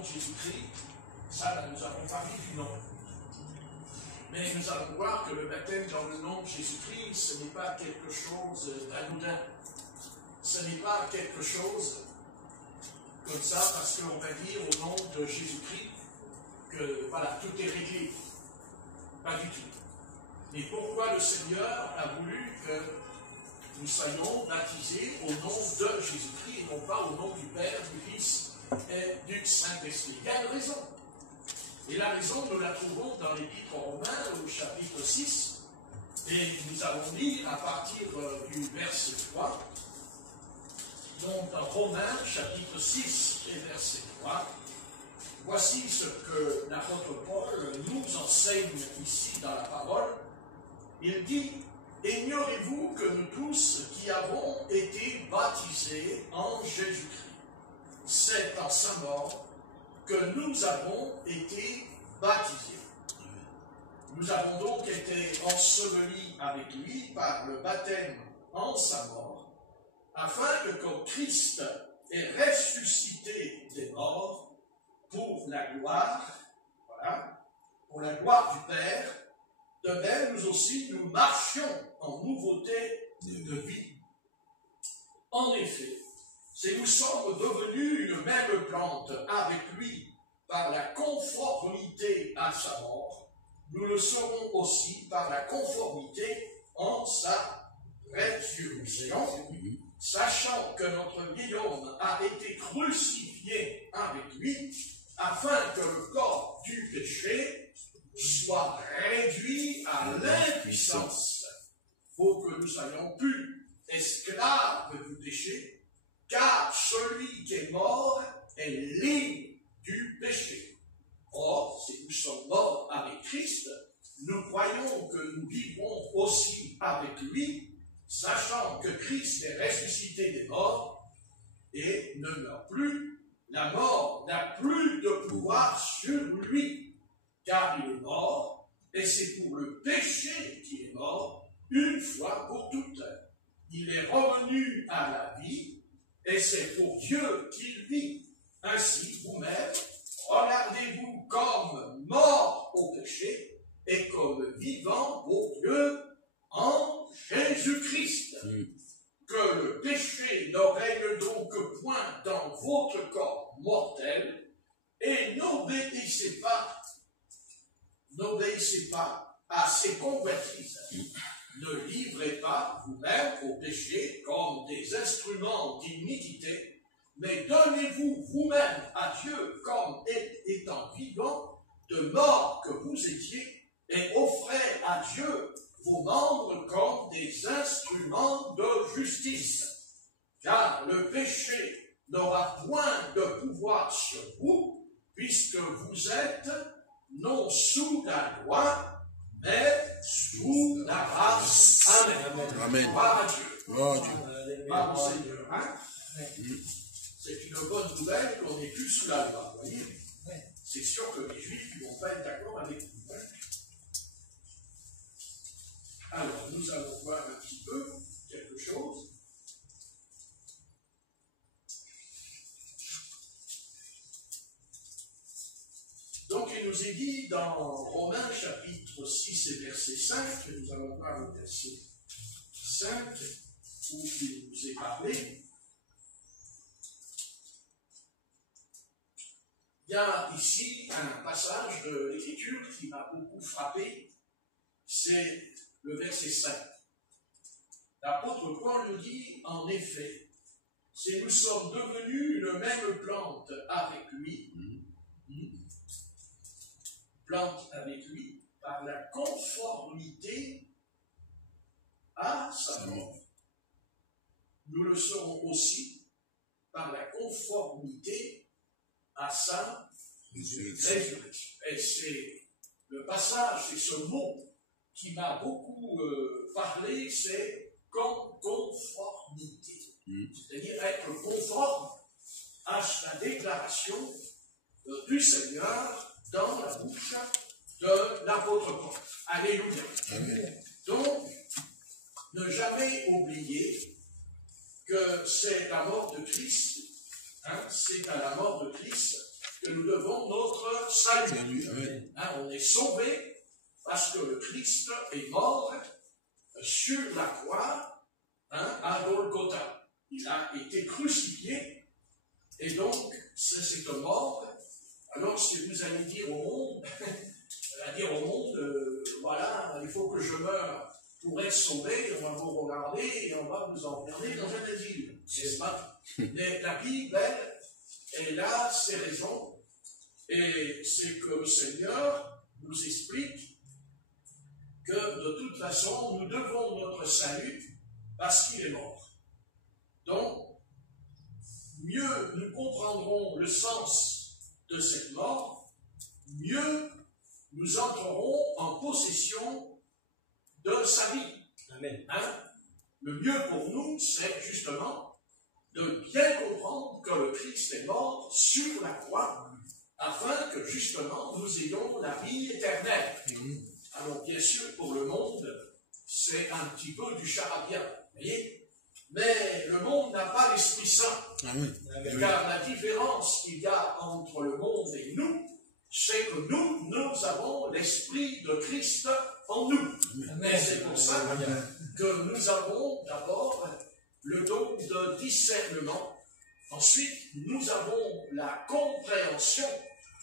de Jésus-Christ, ça, nous avons parlé du nom. Mais nous allons voir que le baptême dans le nom de Jésus-Christ, ce n'est pas quelque chose d'anodin. Ce n'est pas quelque chose comme ça, parce qu'on va dire au nom de Jésus-Christ que voilà, tout est réglé. Pas du tout. Mais pourquoi le Seigneur a voulu que nous soyons baptisés au nom de Jésus-Christ et non pas au nom du Père, du Fils et du Saint-Esprit? Il y a une raison. Et la raison, nous la trouvons dans l'Épître aux Romains, au chapitre 6, et nous allons lire à partir du verset 3. Donc, dans Romains, chapitre 6 et verset 3, voici ce que l'apôtre Paul nous enseigne ici dans la parole. Il dit, « Ignorez-vous que nous tous qui avons été baptisés en Jésus-Christ, c'est en sa mort que nous avons été baptisés. Nous avons donc été ensevelis avec lui par le baptême en sa mort, afin que comme Christ est ressuscité des morts pour la gloire, voilà, pour la gloire du Père, de même nous aussi nous marchions en nouveauté de vie. En effet, si nous sommes devenus une même plante avec lui par la conformité à sa mort, nous le serons aussi par la conformité en sa résurrection, sachant que notre vieil homme a été crucifié avec lui, afin que le corps du péché soit réduit à l'impuissance, pour que nous soyons plus esclaves du péché, car celui qui est mort est libre du péché. Or, si nous sommes morts avec Christ, nous croyons que nous vivrons aussi avec lui, sachant que Christ est ressuscité des morts et ne meurt plus. La mort n'a plus de pouvoir sur lui, car il est mort, et c'est pour le péché qu'il est mort, une fois pour toutes. Il est revenu à la vie, et c'est pour Dieu qu'il vit. Ainsi, vous-même, regardez-vous comme mort au péché, et comme vivant pour Dieu en Jésus-Christ. Que le péché ne règne donc point dans votre corps mortel, et n'obéissez pas à ces convoitises. Ne livrez pas vous-même au péché comme des instruments d'iniquité, mais donnez-vous vous-même à Dieu comme étant vivant, de mort que vous étiez, et offrez à Dieu vos membres comme des instruments de justice. Car le péché n'aura point de pouvoir sur vous, puisque vous êtes non sous la loi, mais sous la grâce. Amen. Amen. Gloire à Dieu. Gloire à Dieu. Gloire au Seigneur. Hein? C'est une bonne nouvelle qu'on n'est plus sous la loi. Vous voyez? C'est sûr que les Juifs ne vont pas être d'accord avec vous. Hein? Alors, nous allons voir un petit peu quelque chose. Donc, il nous est dit dans Romains chapitre 6 et verset 5, que nous allons voir le verset 5, où il nous est parlé. Il y a ici un passage de l'Écriture qui m'a beaucoup frappé, c'est le verset 5. L'apôtre Paul nous dit, en effet, si nous sommes devenus une même plante avec lui, par la conformité à sa mort, nous le serons aussi par la conformité à sa résurrection. Et c'est le passage, c'est ce mot qui m'a beaucoup parlé, c'est conformité. C'est-à-dire être conforme à la déclaration du Seigneur dans la bouche de l'apôtre Paul. Alléluia. Amen. Donc, ne jamais oublier que c'est la mort de Christ, c'est à la mort de Christ que nous devons salut. Hein, on est sauvé parce que le Christ est mort sur la croix, hein, à Golgotha. Il a été crucifié, et donc c'est cette mort. Alors si vous allez dire au monde, voilà, il faut que je meure pour être sauvé, on va vous regarder et on va vous enfermer dans un asile, n'est-ce pas? Mais la Bible, elle a ses raisons, et c'est que le Seigneur nous explique que de toute façon, nous devons notre salut parce qu'il est mort. Donc, mieux nous comprendrons le sens de cette mort, mieux nous entrerons en possession de sa vie. Amen. Hein? Le mieux pour nous, c'est justement de bien comprendre que le Christ est mort sur la croix, afin que justement nous ayons la vie éternelle. Alors bien sûr, pour le monde, c'est un petit peu du charabia, vous voyez? Mais le monde n'a pas l'Esprit Saint. Car la différence qu'il y a entre le monde et nous, c'est que nous avons l'Esprit de Christ en nous. Mais c'est pour ça que nous avons d'abord le don de discernement. Ensuite, nous avons la compréhension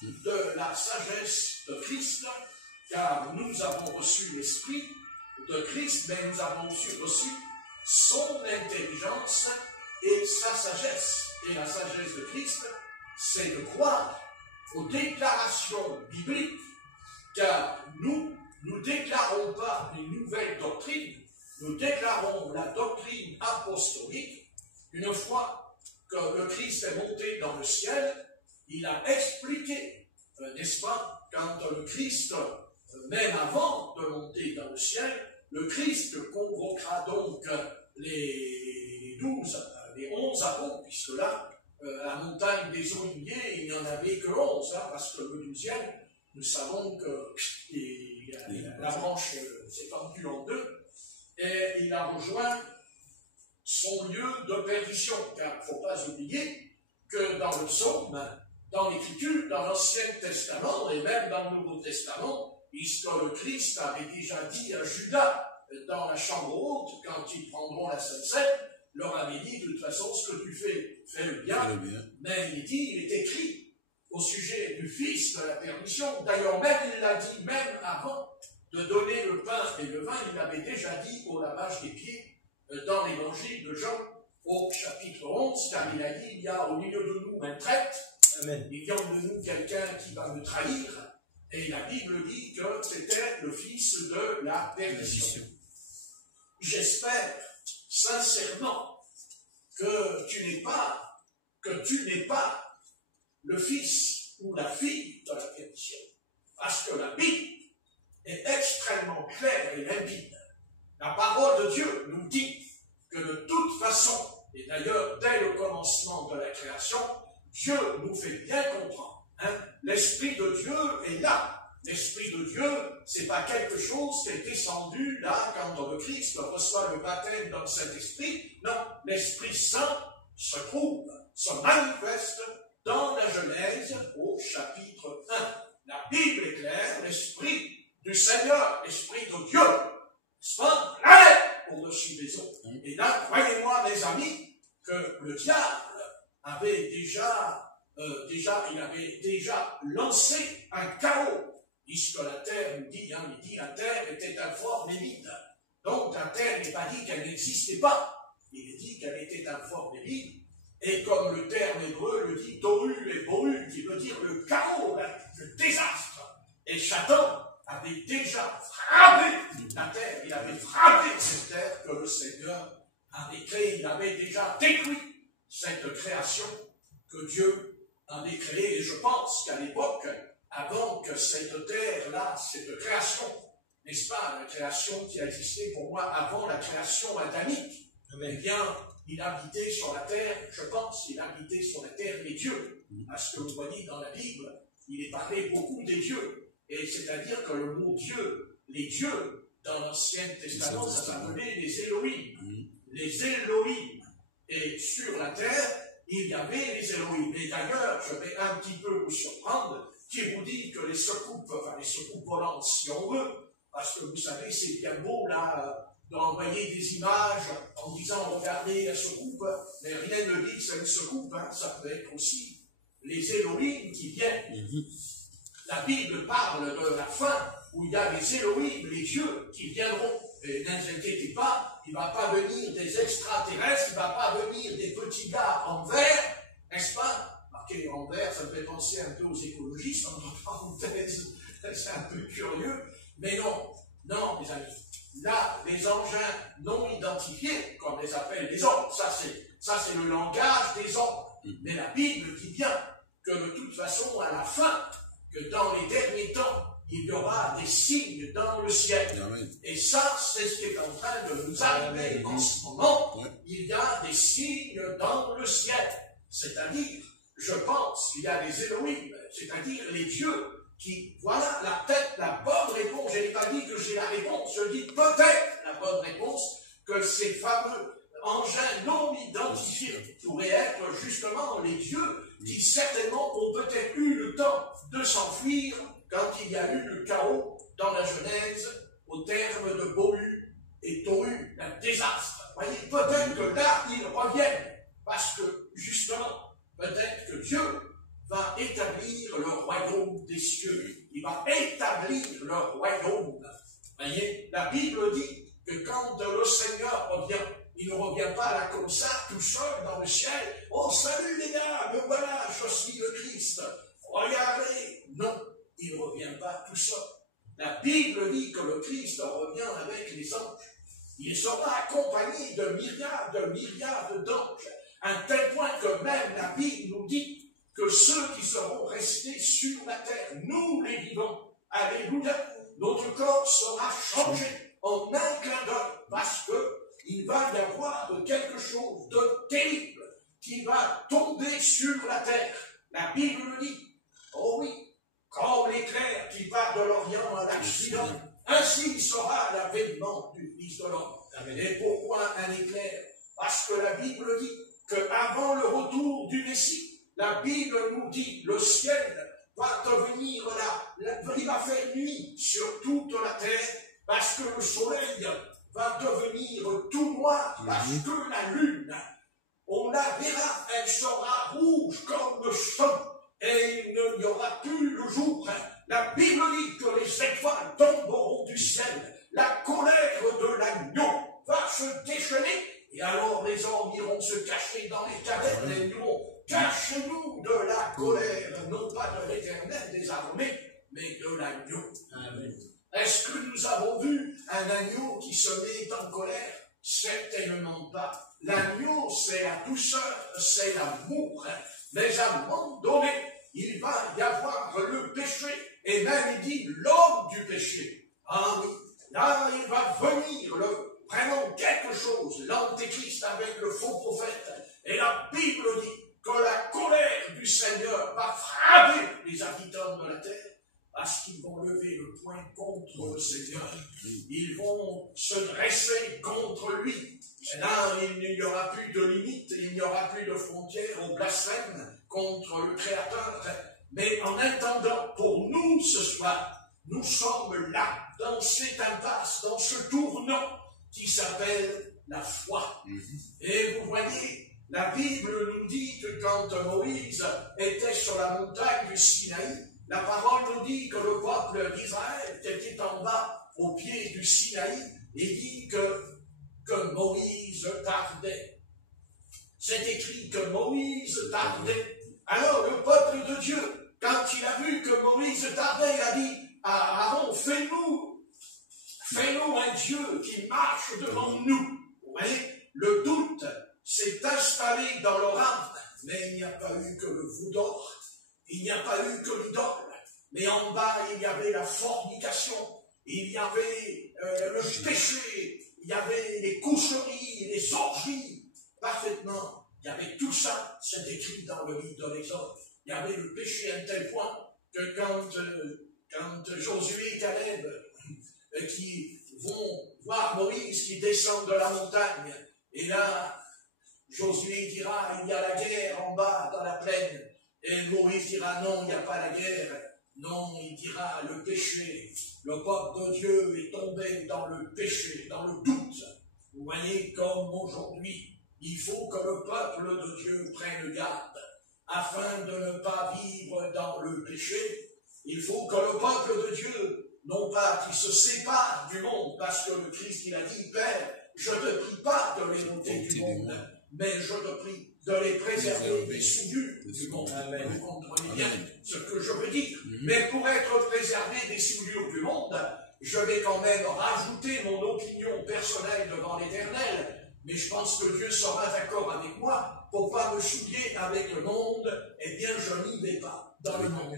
de la sagesse de Christ, car nous avons reçu l'Esprit de Christ, mais nous avons aussi reçu son intelligence et sa sagesse. Et la sagesse de Christ, c'est de croire aux déclarations bibliques, car nous ne déclarons pas une nouvelle doctrine, nous déclarons la doctrine apostolique. Une fois que le Christ est monté dans le ciel, il a expliqué, n'est-ce pas, quand le Christ, même avant de monter dans le ciel, le Christ convoquera donc les 11 apôtres, puisque là, à la montagne des Oliviers, il n'y en avait que 11, hein, parce que le 12e, nous savons que la branche s'est tendue en deux, et il a rejoint son lieu de perdition, car il ne faut pas oublier que dans le psaume, dans l'Écriture, dans l'Ancien Testament, et même dans le Nouveau Testament, puisque le Christ avait déjà dit à Judas, dans la chambre haute, quand ils prendront la Sainte Seine, leur avait dit, de toute façon, ce que tu fais, fais-le bien. Mais il est écrit au sujet du Fils de la perdition. D'ailleurs, même il l'a dit, même avant de donner le pain et le vin, il l'avait déjà dit au lavage des pieds dans l'évangile de Jean, au chapitre 11, car il a dit, il y a au milieu de nous un traître, il y a de nous quelqu'un qui va me trahir, et la Bible dit que c'était le fils de la perdition. J'espère sincèrement que tu n'es pas le fils ou la fille de la perdition. Parce que la Bible est extrêmement claire et limpide. La parole de Dieu nous dit que de toute façon, et d'ailleurs dès le commencement de la création, Dieu nous fait bien comprendre. Hein, l'Esprit de Dieu est là. L'Esprit de Dieu, c'est pas quelque chose qui est descendu là quand le Christ reçoit le baptême dans le Saint-Esprit. Non, l'Esprit Saint se manifeste dans la Genèse au chapitre 1. La Bible est claire, l'Esprit du Seigneur, l'Esprit de Dieu, n'est-ce pas, planète au-dessus des eaux. Et là, croyez-moi, mes amis, que le diable avait il avait déjà lancé un chaos, puisque la terre nous dit, il dit la terre était informe et vide. Donc la terre n'est pas dit qu'elle n'existait pas, il est dit qu'elle était informe et vide. Et comme le terme hébreu le dit, tohu et bohu, qui veut dire le chaos, le désastre. Et Satan avait déjà frappé la terre, il avait frappé cette terre que le Seigneur avait créée, il avait déjà détruit cette création que Dieu avait créée. Et je pense qu'à l'époque, avant que cette terre-là, cette création, n'est-ce pas, la création qui a existé pour moi avant la création adamique, eh bien, il habitait sur la terre, je pense, il habitait sur la terre les dieux. Parce que vous voyez dans la Bible, il est parlé beaucoup des dieux. Et c'est-à-dire que le mot Dieu, les dieux, dans l'Ancien Testament, ça s'appelait les Elohim. Les Elohim. Et sur la terre, il y avait les Elohim. Et d'ailleurs, je vais un petit peu vous surprendre, qui vous dit que les secoupes volantes, si on veut, parce que vous savez, c'est bien beau, là, d'envoyer des images en disant, regardez la secoupe, mais rien ne dit que c'est une secoupe, hein, ça peut être aussi les Elohim qui viennent. La Bible parle de la fin, où il y a les Elohim, les dieux qui viendront. Et ne vous inquiétez pas, il ne va pas venir des extraterrestres, il ne va pas venir des petits gars en verre, n'est-ce pas? Marqué en vert, ça me fait penser un peu aux écologistes, entre parenthèses, c'est un peu curieux, mais non, non, mes amis. Là, les engins non identifiés, comme les appellent les hommes, ça c'est le langage des hommes. Mais la Bible dit bien que de toute façon, à la fin, que dans les derniers temps, il y aura des signes dans le ciel. Amen. Et ça, c'est ce qui est en train de nous arriver en ce moment. Ouais. Il y a des signes dans le ciel. C'est-à-dire, je pense qu'il y a des Elohim, c'est-à-dire les dieux qui, voilà la bonne réponse. Je n'ai pas dit que j'ai la réponse, je dis peut-être la bonne réponse, que ces fameux engins non identifiés pourraient être justement les dieux qui certainement ont peut-être eu le temps de s'enfuir quand il y a eu le chaos dans la Genèse, au terme de Bohu et Tohu, un désastre. Vous voyez, peut-être que là, ils reviennent, parce que, justement, peut-être que Dieu va établir le royaume des cieux. Il va établir le royaume. Vous voyez, la Bible dit que quand le Seigneur revient, il ne revient pas là comme ça, tout seul dans le ciel. Oh, salut les gars, me voilà, je suis le Christ. Regardez. Non, il ne revient pas tout seul. La Bible dit que le Christ revient avec les anges. Il sera accompagné de myriades d'anges, à un tel point que même la Bible nous dit que ceux qui seront restés sur la terre, nous les vivants, alléluia, notre corps sera changé en un clin d'œil, parce qu'il va y avoir quelque chose de terrible qui va tomber sur la terre. La Bible le dit. Oh oui, comme l'éclair qui va de l'Orient à l'Occident, ainsi sera l'avènement du Fils de l'homme. Et pourquoi un éclair? Parce que la Bible dit qu'avant le retour du Messie, la Bible nous dit le ciel va devenir là, il va faire nuit sur toute la terre, parce que le soleil va devenir tout noir, parce que la lune, on la verra, elle sera rouge comme le sang, et il n'y aura plus le jour. La Bible dit que les étoiles tomberont du ciel, la colère de l'agneau va se déchaîner, et alors les hommes iront se cacher dans les cavernes et diront, cache-nous de la colère, non pas de l'Éternel des armées, mais de l'agneau. Amen. Est-ce que nous avons vu un agneau qui se met en colère? Certainement pas. L'agneau, c'est la douceur, c'est l'amour. Mais à un moment donné, il va y avoir le péché. Et même il dit l'homme du péché. Ah oui, là il va venir vraiment quelque chose, l'antéchrist avec le faux prophète. Et la Bible dit que la colère du Seigneur va frapper les habitants de la terre. Parce qu'ils vont lever le poing contre le Seigneur. Ils vont se dresser contre lui. Et là, il n'y aura plus de limites, il n'y aura plus de frontières au blasphème contre le Créateur. Mais en attendant, pour nous ce soir, nous sommes là, dans cette impasse, dans ce tournant qui s'appelle la foi. Et vous voyez, la Bible nous dit que quand Moïse était sur la montagne du Sinaï, la parole nous dit que le peuple d'Israël était en bas, au pied du Sinaï, et dit que Moïse tardait. C'est écrit que Moïse tardait. Alors le peuple de Dieu, quand il a vu que Moïse tardait, il a dit à Aaron, fais-nous un Dieu qui marche devant nous. Vous voyez, le doute s'est installé dans leur âme, mais il n'y a pas eu que le Vouddor. Il n'y a pas eu que l'idole, mais en bas, il y avait la fornication, il y avait le péché, il y avait les coucheries, les orgies, parfaitement. Il y avait tout ça, c'est écrit dans le livre de l'Exode. Il y avait le péché à un tel point que quand Josué et Caleb, qui vont voir Moïse qui descend de la montagne, et là, Josué dira, il y a la guerre en bas, dans la plaine. Et Moïse dira, non, il n'y a pas la guerre. Non, il dira, le péché. Le peuple de Dieu est tombé dans le péché, dans le doute. Vous voyez, comme aujourd'hui, il faut que le peuple de Dieu prenne garde, afin de ne pas vivre dans le péché. Il faut que le peuple de Dieu, non pas qu'il se sépare du monde, parce que le Christ, il a dit, Père, je ne te prie pas de les ôter du monde, mais je te prie de les préserver des souillures du monde. Vous comprenez bien ce que je veux dire. Mais pour être préservé des souillures du monde, je vais quand même rajouter mon opinion personnelle devant l'Éternel. Mais je pense que Dieu sera d'accord avec moi pour ne pas me souiller avec le monde. Eh bien, je n'y vais pas dans le monde.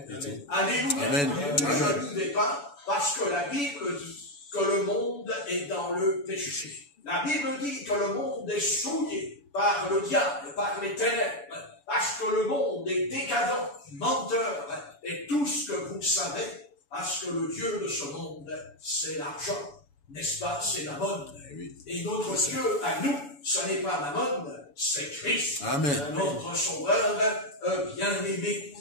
Alléluia. Amen. Je n'y vais pas parce que la Bible dit que le monde est dans le péché. La Bible dit que le monde est souillé par le diable, par les ténèbres, parce que le monde est décadent, menteur, et tout ce que vous savez, parce que le Dieu de ce monde, c'est l'argent, n'est-ce pas? C'est Mammon. Et notre Dieu, à nous, ce n'est pas Mammon, c'est Christ, Amen. Notre Sauveur bien-aimé.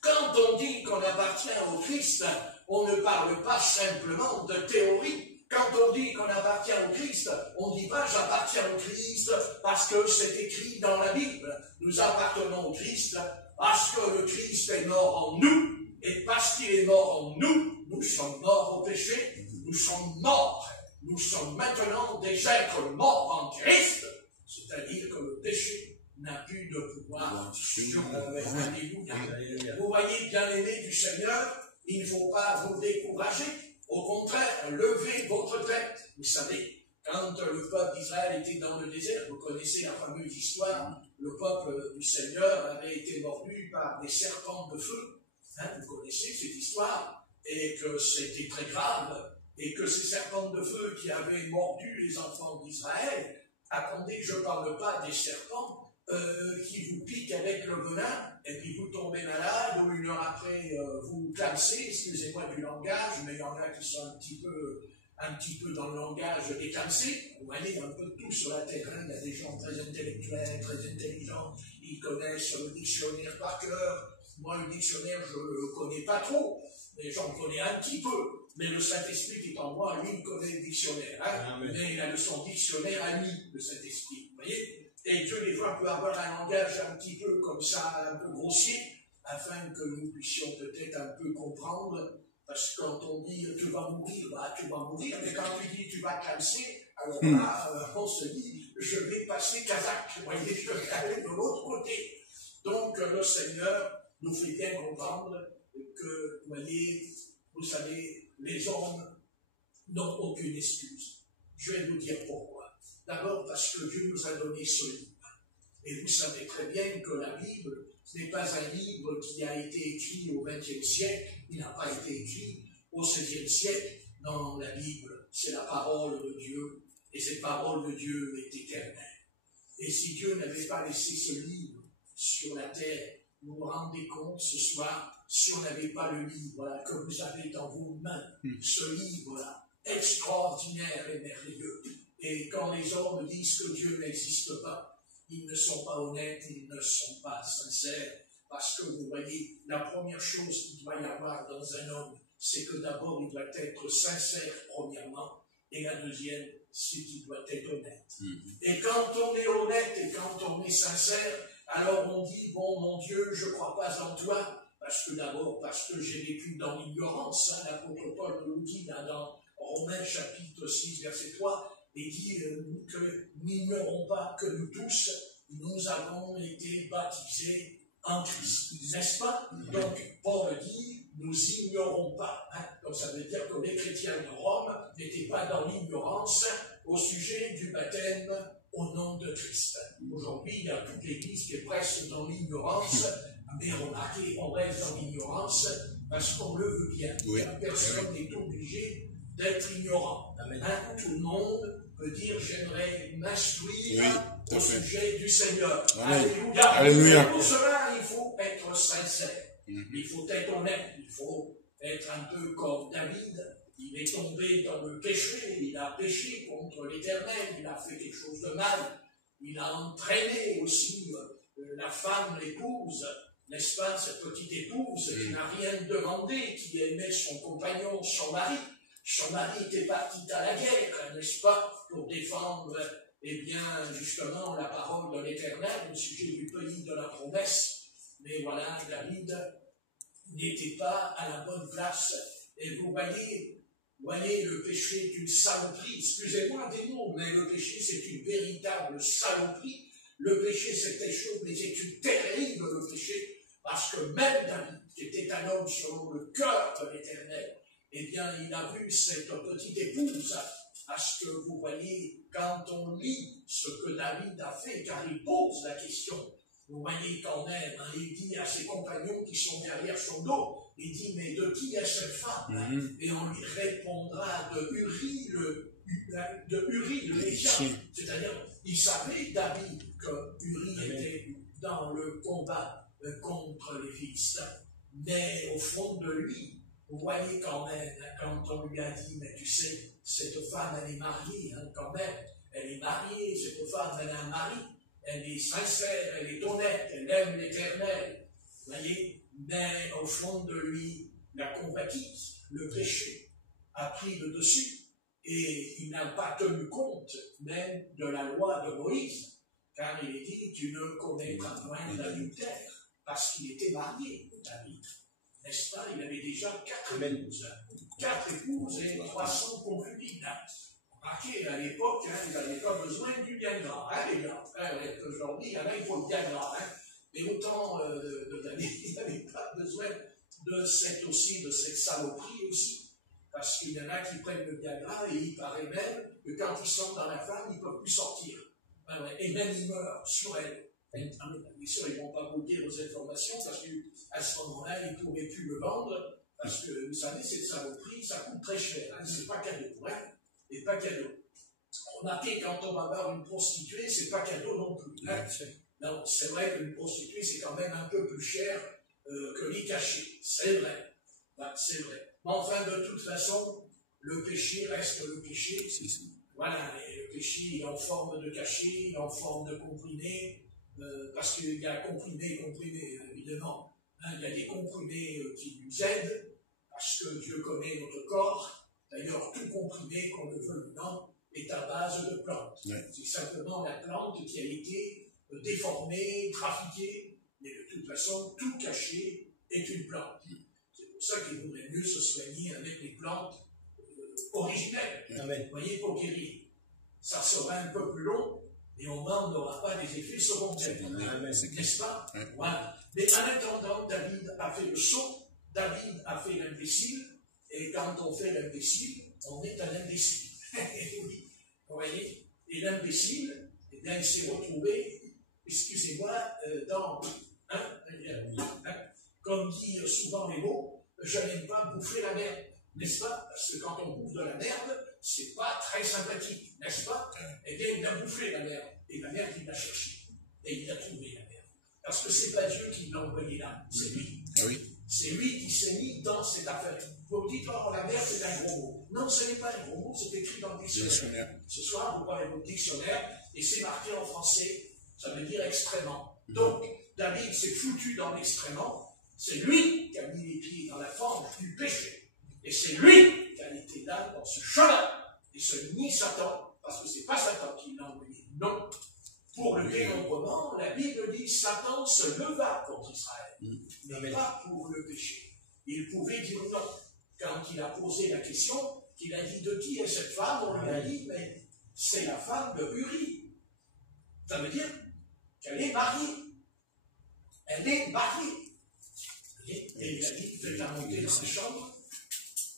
Quand on dit qu'on appartient au Christ, on ne parle pas simplement de théorie. Quand on dit qu'on appartient au Christ, on ne dit pas j'appartiens au Christ parce que c'est écrit dans la Bible. Nous appartenons au Christ parce que le Christ est mort en nous. Et parce qu'il est mort en nous, nous sommes morts au péché. Nous sommes morts. Nous sommes maintenant des êtres morts en Christ. C'est-à-dire que le péché n'a plus de pouvoir sur nous. Alléluia. Vous voyez, bien-aimés du Seigneur, il ne faut pas vous décourager. Au contraire, levez votre tête. Vous savez, quand le peuple d'Israël était dans le désert, vous connaissez la fameuse histoire, le peuple du Seigneur avait été mordu par des serpents de feu. Vous connaissez cette histoire, et que c'était très grave, et que ces serpents de feu qui avaient mordu les enfants d'Israël, attendez, je ne parle pas des serpents, qui vous piquent avec le venin, et puis vous tombez malade, ou une heure après, vous clamsez, excusez-moi du langage, mais il y en a qui sont un petit peu dans le langage déclamsés. Vous voyez, il y a un peu de tout sur la terre, il y a des gens très intellectuels, très intelligents, ils connaissent le dictionnaire par cœur. Moi, le dictionnaire, je ne le connais pas trop, mais j'en connais un petit peu. Mais le Saint-Esprit qui est en moi, lui, il connaît le dictionnaire. Mais il a son dictionnaire à lui, le Saint-Esprit. Vous voyez? Et Dieu, des fois, peut avoir un langage un petit peu comme ça, un peu grossier, afin que nous puissions peut-être un peu comprendre. Parce que quand on dit tu vas mourir, bah, tu vas mourir. Mais quand tu dis tu vas clamser, alors là, on se dit je vais passer Kazakh. Vous voyez, je vais aller de l'autre côté. Donc, le Seigneur nous fait bien comprendre que, vous voyez, vous savez, les hommes n'ont aucune excuse. Je vais vous dire pourquoi. D'abord parce que Dieu nous a donné ce livre. Et vous savez très bien que la Bible, ce n'est pas un livre qui a été écrit au XXe siècle, il n'a pas été écrit au XVIe siècle. Non, la Bible, c'est la parole de Dieu, et cette parole de Dieu est éternelle. Et si Dieu n'avait pas laissé ce livre sur la terre, vous vous rendez compte ce soir, si on n'avait pas le livre là, que vous avez dans vos mains, ce livre-là, extraordinaire et merveilleux. Et quand les hommes disent que Dieu n'existe pas, ils ne sont pas honnêtes, ils ne sont pas sincères. Parce que vous voyez, la première chose qu'il doit y avoir dans un homme, c'est que d'abord il doit être sincère, premièrement, et la deuxième, c'est qu'il doit être honnête. Et quand on est honnête et quand on est sincère, alors on dit, bon, mon Dieu, je ne crois pas en toi, parce que j'ai vécu dans l'ignorance. L'apôtre Paul nous dit dans Romains chapitre 6, verset 3, et dit que n'ignorons pas que nous tous, nous avons été baptisés en Christ. N'est-ce pas? Donc, Paul dit, nous ignorons pas. Donc, ça veut dire que les chrétiens de Rome n'étaient pas dans l'ignorance au sujet du baptême au nom de Christ. Aujourd'hui, il y a toute l'Église qui est presque dans l'ignorance, mais remarquez, on reste dans l'ignorance parce qu'on le veut bien. Oui. Personne n'est obligé d'être ignorant. Tout le monde peut dire j'aimerais m'instruire au sujet du Seigneur. Alléluia. Alléluia. Et pour cela, il faut être sincère. Il faut être honnête. Il faut être un peu comme David. Il est tombé dans le péché. Il a péché contre l'Éternel. Il a fait quelque chose de mal. il a entraîné aussi la femme, l'épouse, n'est-ce pas, cette petite épouse qui n'a rien demandé, qui aimait son compagnon, son mari. Son mari était parti à la guerre, n'est-ce pas, pour défendre, eh bien, justement, la parole de l'Éternel au sujet du pays de la promesse. Mais voilà, David n'était pas à la bonne place. Et vous voyez, le péché est une saloperie. Excusez-moi des mots, mais le péché, c'est une véritable saloperie. Le péché, c'est quelque chose, mais c'est une terrible, le péché. Parce que même David, qui était un homme selon le cœur de l'Éternel, eh bien, il a vu cette petite épouse. Parce que vous voyez, quand on lit ce que David a fait, car il pose la question, vous voyez quand même, hein, il dit à ses compagnons qui sont derrière son dos, il dit, mais de qui est cette femme? Et on lui répondra de Uri le Héthien. C'est-à-dire, il savait, David, que Uri était dans le combat contre les Philistins. Mais au fond de lui, vous voyez quand même, quand on lui a dit, mais tu sais, cette femme, elle est mariée, hein, quand même. Elle est mariée, cette femme, elle a un mari. Elle est sincère, elle est honnête, elle aime l'Éternel. Vous voyez, mais au fond de lui, la convoitise, le péché, a pris le dessus. Et il n'a pas tenu compte même de la loi de Moïse, car il est dit, tu ne commettras point d'adultère, parce qu'il était marié, David. N'est-ce pas? Il avait déjà 4 épouses. 4 épouses et 300 concubines. Remarquez, à l'époque, hein, il n'avait pas besoin du bien gras, hein, les gars. Aujourd'hui, il y en a, il faut le bien gras. Hein. Mais autant de David, il n'avait pas besoin de cette saloperie aussi. Parce qu'il y en a qui prennent le bien gras et il paraît même que quand ils sont dans la femme, ils ne peuvent plus sortir. Et même ils meurent sur elle. Bien sûr, ils ne vont pas vous dire aux informations parce qu'à ce moment-là, ils ne pourraient plus le vendre. Parce que, vous savez, cette saloperie, ça coûte très cher. Hein, c'est pas cadeau. Hein, et pas cadeau. Remarquez, quand on va voir une prostituée, c'est pas cadeau non plus. Hein. Non, c'est vrai qu'une prostituée, c'est quand même un peu plus cher que les cachets. C'est vrai. Ben, c'est vrai. Mais enfin, de toute façon, le péché reste le péché. Voilà, et le péché est en forme de cachet, en forme de comprimé, parce qu'il y a comprimé, évidemment. Hein, il y a des comprimés qui nous aident, parce que Dieu connaît notre corps. D'ailleurs, tout comprimé, qu'on le veut ou non, est à base de plantes. Ouais. C'est simplement la plante qui a été déformée, trafiquée, mais de toute façon, tout cachet est une plante. C'est pour ça qu'il vaudrait mieux se soigner avec les plantes originelles. Amen. Vous voyez, pour guérir. Ça sera un peu plus long, et on n'aura pas des effets secondaires. N'est-ce pas? Voilà. Mais en attendant, David a fait le saut, David a fait l'imbécile, et quand on fait l'imbécile, on est un imbécile. Oui. Vous voyez? Et l'imbécile, eh bien, il s'est retrouvé, excusez-moi, dans, comme dit souvent les mots, je n'aime pas bouffer la merde, n'est-ce pas? Parce que quand on bouffe de la merde, c'est pas très sympathique, n'est-ce pas? Eh bien, il a bouffé la merde, et la merde, il l'a cherchée, et il a trouvé la merde. Parce que c'est pas Dieu qui l'a envoyé là, c'est lui. Ah oui. C'est lui qui s'est mis dans cette affaire. Vous dites, oh, la merde, c'est un gros mot. Non, ce n'est pas un gros mot, c'est écrit dans le dictionnaire. Ce soir, vous parlez votre dictionnaire, et c'est marqué en français, ça veut dire extrêmement. Donc, David s'est foutu dans l'extrêmement, c'est lui qui a mis les pieds dans la fange du péché. Et c'est lui qui a été là dans ce chemin. Et ce nie Satan, parce que ce n'est pas Satan qui l'a envoyé. Non. Pour le dénombrement, la Bible dit Satan se leva contre Israël, mais pas pour le péché. Il pouvait dire non. Quand il a posé la question, qu'il a dit de qui est cette femme, on lui a dit mais c'est la femme de Uri. Ça veut dire qu'elle est mariée. Elle est mariée. Et il a dit faites la monter dans cette chambre.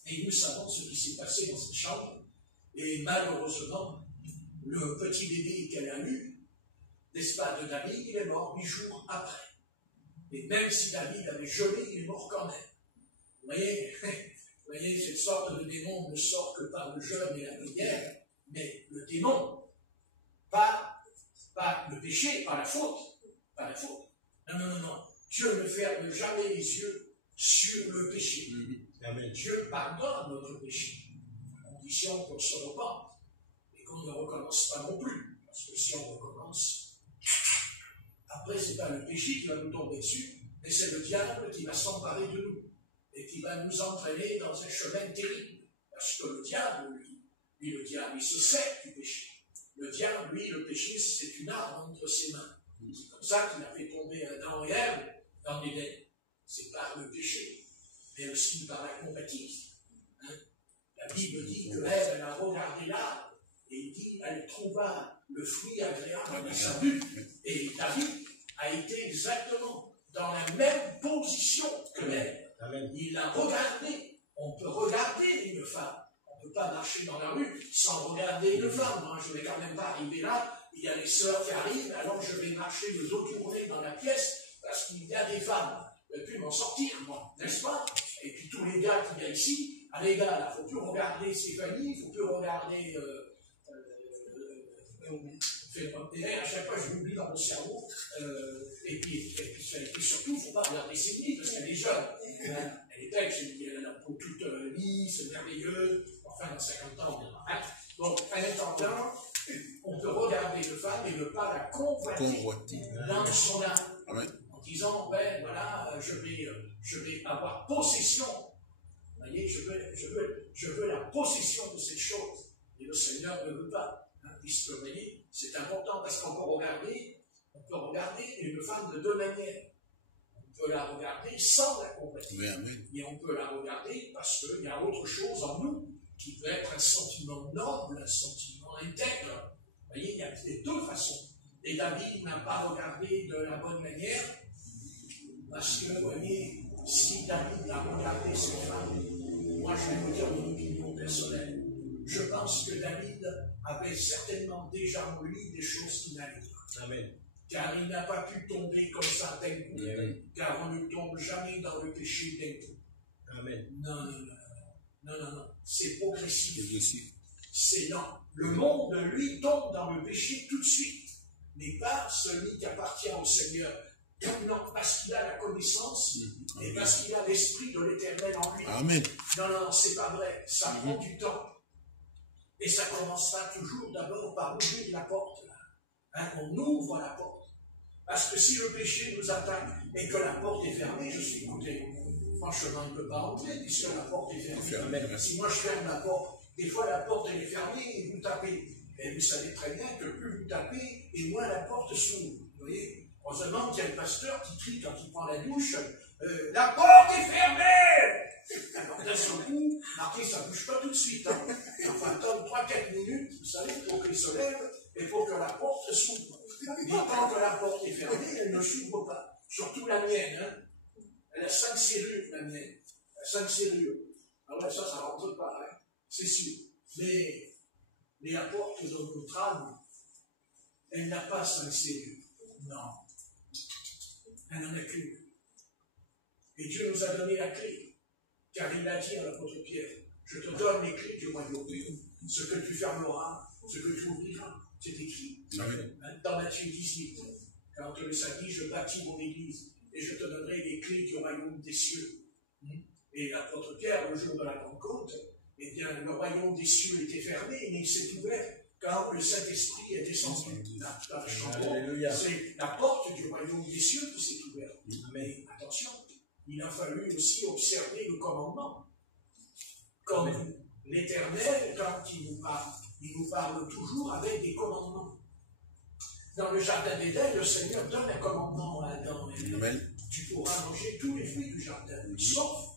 Et nous savons ce qui s'est passé dans cette chambre. Et malheureusement, le petit bébé qu'elle a eu, n'est-ce pas, de David, il est mort 8 jours après. Et même si David avait gelé, il est mort quand même. Vous voyez, cette sorte de démon ne sort que par le jeûne et la prière, mais le démon, pas le péché, pas la faute. Pas la faute. Non. Dieu ne ferme jamais les yeux sur le péché. Amen. Dieu pardonne notre péché, à condition qu'on se repente et qu'on ne recommence pas non plus. Parce que si on recommence, après, ce n'est pas le péché qui va nous tomber dessus, mais c'est le diable qui va s'emparer de nous et qui va nous entraîner dans un chemin terrible. Parce que le diable, lui, le diable, il se sert du péché. Le diable, lui, le péché, c'est une arme entre ses mains. C'est comme ça qu'il a fait tomber Adam et Ève dans l'Éden. C'est par le péché, mais aussi par la convoitise. La Bible dit que Ève, elle a regardé l'arbre, et il dit elle trouva le fruit agréable de sa vue. Et David a été exactement dans la même position que Ève. Il l'a regardé. On peut regarder une femme. On ne peut pas marcher dans la rue sans regarder une femme. Moi, je ne vais quand même pas arriver là. Il y a les sœurs qui arrivent, alors je vais marcher le dos tourné dans la pièce parce qu'il y a des femmes. Je ne peux plus m'en sortir, moi, n'est-ce pas? Et puis tous les gars qui viennent ici, allez gars, il ne faut plus regarder Stéphanie, il ne faut plus regarder... à chaque fois, je m'oublie dans mon cerveau. Et puis surtout, il ne faut pas regarder Sydney parce qu'elle est jeune. Elle est belle, elle a la peau toute lisse, merveilleuse. Enfin, dans 50 ans, on verra. Donc, en attendant, on peut regarder une femme et ne pas la convoiter dans son âme. En disant, ben voilà, je vais avoir possession. Vous voyez, je veux la possession de cette chose. Et le Seigneur ne veut pas. Puisque, vous voyez, c'est important parce qu'on peut regarder une femme de deux manières. On peut la regarder sans la convoiter. Et on peut la regarder parce qu'il y a autre chose en nous qui peut être un sentiment noble, un sentiment intègre. Vous voyez, il y a deux façons. Et David n'a pas regardé de la bonne manière parce que, vous voyez, si David a regardé cette femme, moi je vais vous dire mon opinion personnelle. Je pense que David avait certainement déjà en lui des choses qui n'allaient pas. Amen. Car il n'a pas pu tomber comme ça d'un coup. Car on ne tombe jamais dans le péché d'un coup. Amen. Non. C'est progressif. C'est lent. Le monde, lui, tombe dans le péché tout de suite. Mais pas celui qui appartient au Seigneur. Non, parce qu'il a la connaissance et parce qu'il a l'esprit de l'Éternel en lui. Amen. Non, c'est pas vrai. Ça prend du temps. Et ça commencera toujours d'abord par ouvrir la porte. On ouvre la porte. Parce que si le péché nous attaque et que la porte est fermée, écoutez, franchement, il ne peut pas entrer puisque la porte est fermée. Si moi je ferme la porte, des fois la porte elle est fermée et vous tapez. Et vous savez très bien que plus vous tapez, et moins la porte s'ouvre. Vous voyez, heureusement qu'il y a le pasteur qui crie quand il prend la douche, la porte est fermée! Alors d'un seul coup, marquez, ça ne bouge pas tout de suite. Enfin, attendre 3-4 minutes, vous savez, pour qu'il se lève et pour que la porte s'ouvre. Et tant que la porte est fermée, elle ne s'ouvre pas. Surtout la mienne. Elle a 5 serrures, la mienne. Elle a 5 serrures. Ah ouais, ça ne rentre pas, c'est sûr. Mais la porte de notre âme, elle n'a pas 5 serrures. Non. Elle n'en a qu'une. Et Dieu nous a donné la clé. Car il a dit à l'apôtre Pierre, je te donne les clés du royaume. Ce que tu fermeras, ce que tu ouvriras. C'est écrit. Dans Matthieu 18, quand le samedi, je bâtis mon église et je te donnerai les clés du royaume des cieux. Et l'apôtre Pierre, le jour de la Pentecôte, eh bien, le royaume des cieux était fermé, mais il s'est ouvert quand le Saint-Esprit est descendu dans le chambon. C'est la porte du royaume des cieux qui s'est ouverte. Mais attention, il a fallu aussi observer le commandement. Comme l'Éternel, quand il nous parle toujours avec des commandements. Dans le jardin d'Éden, le Seigneur donne un commandement à Adam. Tu pourras manger tous les fruits du jardin, sauf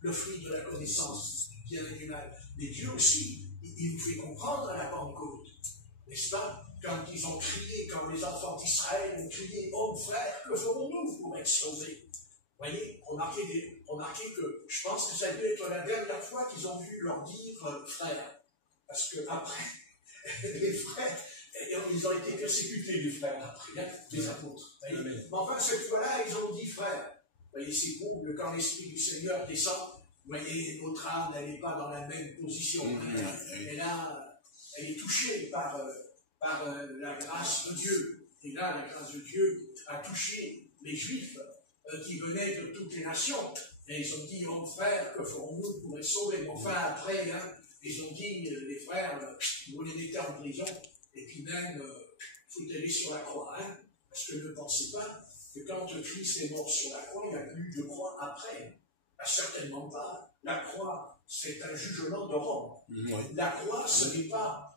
le fruit de la connaissance du bien et du mal. Mais Dieu aussi, il nous fait comprendre à la Pentecôte, n'est-ce pas? Quand ils ont crié, quand les enfants d'Israël ont crié, oh frère, que ferons-nous pour être sauvés? Vous voyez, remarquez que je pense que ça a dû être la dernière fois qu'ils ont dû leur dire frère. Parce que après, les frères, ils ont été persécutés, les frères, après, les apôtres. Mais enfin, cette fois-là, ils ont dit frère. Vous voyez, c'est pour que quand l'Esprit du Seigneur descend, vous voyez, notre âme, elle n'est pas dans la même position. Elle est touchée par la grâce de Dieu. Et là, la grâce de Dieu a touché les Juifs qui venaient de toutes les nations. Et ils ont dit, oh frère, que ferons-nous pour être sauvés? Mais enfin, après, ils ont dit, les frères, vous les mettez en prison. Et puis même, faut aller sur la croix, hein, parce que ne pensez pas que quand Christ est mort sur la croix, il n'y a plus de croix après. Certainement pas. La croix, c'est un jugement de Rome. Oui. La croix, ce n'est pas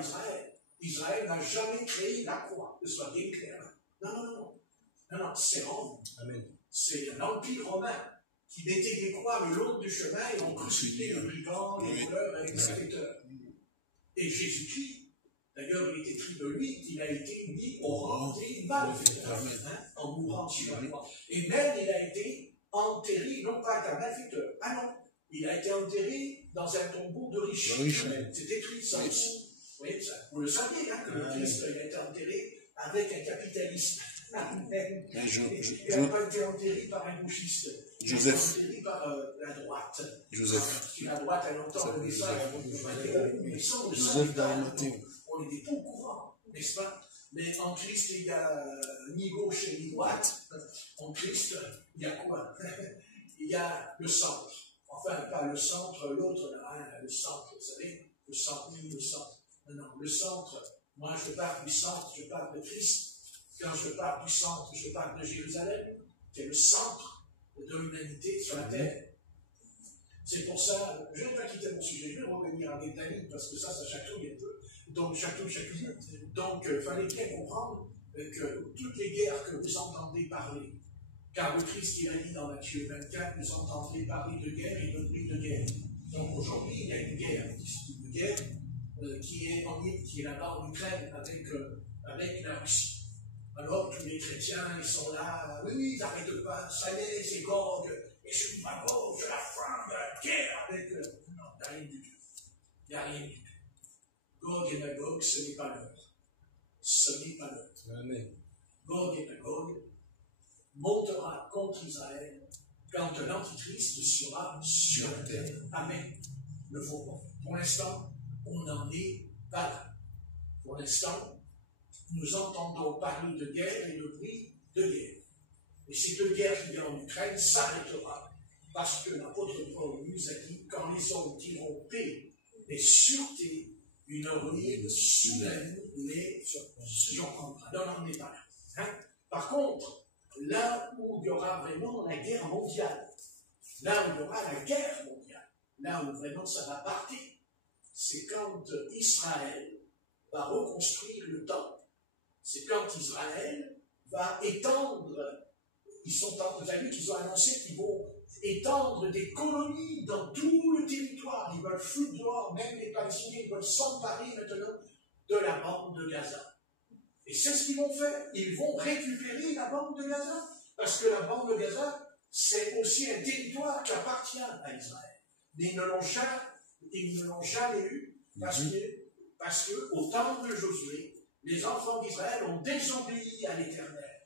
Israël. Israël n'a jamais créé la croix, que ce soit bien clair. Non, c'est Rome. Amen. C'est l'Empire romain qui mettait des croix le long du chemin et on crucifiait les brigands, les voleurs et les malfaiteurs. Et Jésus-Christ, d'ailleurs, il est écrit de lui qu'il a été mis au rang des malfaiteurs, en mourant sur la croix. Et même, il a été enterré, non pas qu'un malfaiteur, il a été enterré dans un tombeau de riches. C'est écrit ça aussi. Vous le savez, que le Christ il a été enterré avec un capitaliste. Il n'a pas été enterré par un gauchiste. Joseph. Il a été enterré par la droite. Joseph. Si la droite, elle entend le message, Joseph d'Arimathée. On n'était pas au courant, n'est-ce pas? Mais en Christ, il n'y a ni gauche ni droite. En Christ, il y a quoi? Il y a le centre. Enfin, pas le centre, l'autre là, le centre, vous savez, le centre. Non, le centre, moi je parle du centre, je parle de Christ. Quand je parle du centre, je parle de Jérusalem, qui est le centre de l'humanité sur la terre. C'est pour ça, je ne vais pas quitter mon sujet, je vais revenir à Bethanie, parce que ça chatouille un peu. Donc, chatouille. Donc, il fallait bien comprendre que toutes les guerres que vous entendez parler, car le Christ, il a dit dans Matthieu 24, vous entendrez parler de guerre et de bruit de guerre. Donc, aujourd'hui, il y a une guerre qui est là-bas en Ukraine avec la Russie. Alors, tous les chrétiens, ils sont là, oui, ils n'arrêtent pas, ça y est, c'est Gog, et je dis, ma gauche, la fin de la guerre avec. Non, il n'y a rien du tout. Il n'y a rien du tout. Gog et Magog, ce n'est pas l'heure. Ce n'est pas l'heure. Amen. Gog et Magog montera contre Israël quand l'Antichrist sera sur la terre. Amen. Le faux prophète. Pour l'instant, on n'en est pas là. Pour l'instant, nous entendons parler de guerre et de bruit de guerre. Et cette guerre qui vient en Ukraine s'arrêtera parce que l'apôtre Paul nous a dit quand les hommes diront paix et sûreté, une ruine soudaine les surprendra. Non, on n'est pas là. Par contre, là où il y aura vraiment la guerre mondiale, là où il y aura la guerre mondiale, là où vraiment ça va partir, c'est quand Israël va reconstruire le temple. C'est quand Israël va étendre, vous avez vu qu'ils ont annoncé qu'ils vont étendre des colonies dans tout le territoire. Ils veulent foutre dehors, même les Palestiniens, ils veulent s'emparer maintenant de la bande de Gaza. Et c'est ce qu'ils vont faire. Ils vont récupérer la bande de Gaza. Parce que la bande de Gaza, c'est aussi un territoire qui appartient à Israël. Mais ils ne l'ont jamais eu parce que au temps de Josué, les enfants d'Israël ont désobéi à l'Éternel.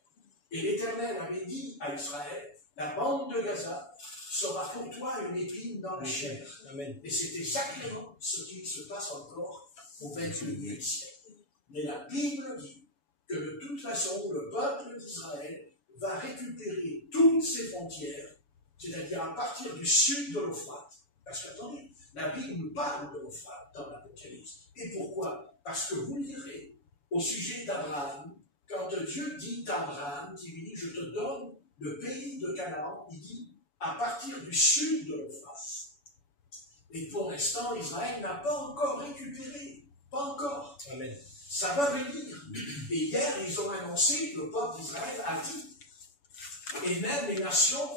Et l'Éternel avait dit à Israël, la bande de Gaza sera pour toi une épine dans la chair. Amen. Et c'est exactement ce qui se passe encore au XXIe siècle. Mais la Bible dit que de toute façon, le peuple d'Israël va récupérer toutes ses frontières, c'est-à-dire à partir du sud de l'Euphrate. Parce qu'attendez, la Bible nous parle de l'Euphrate dans l'Apocalypse. Et pourquoi? Parce que vous lirez au sujet d'Abraham, quand Dieu dit à Abraham, qui lui dit, je te donne le pays de Canaan, il dit, à partir du sud de l'Euphrate. Et pour l'instant, Israël n'a pas encore récupéré. Pas encore. Amen. Ça va venir. Et hier, ils ont annoncé, le peuple d'Israël a dit, et même les nations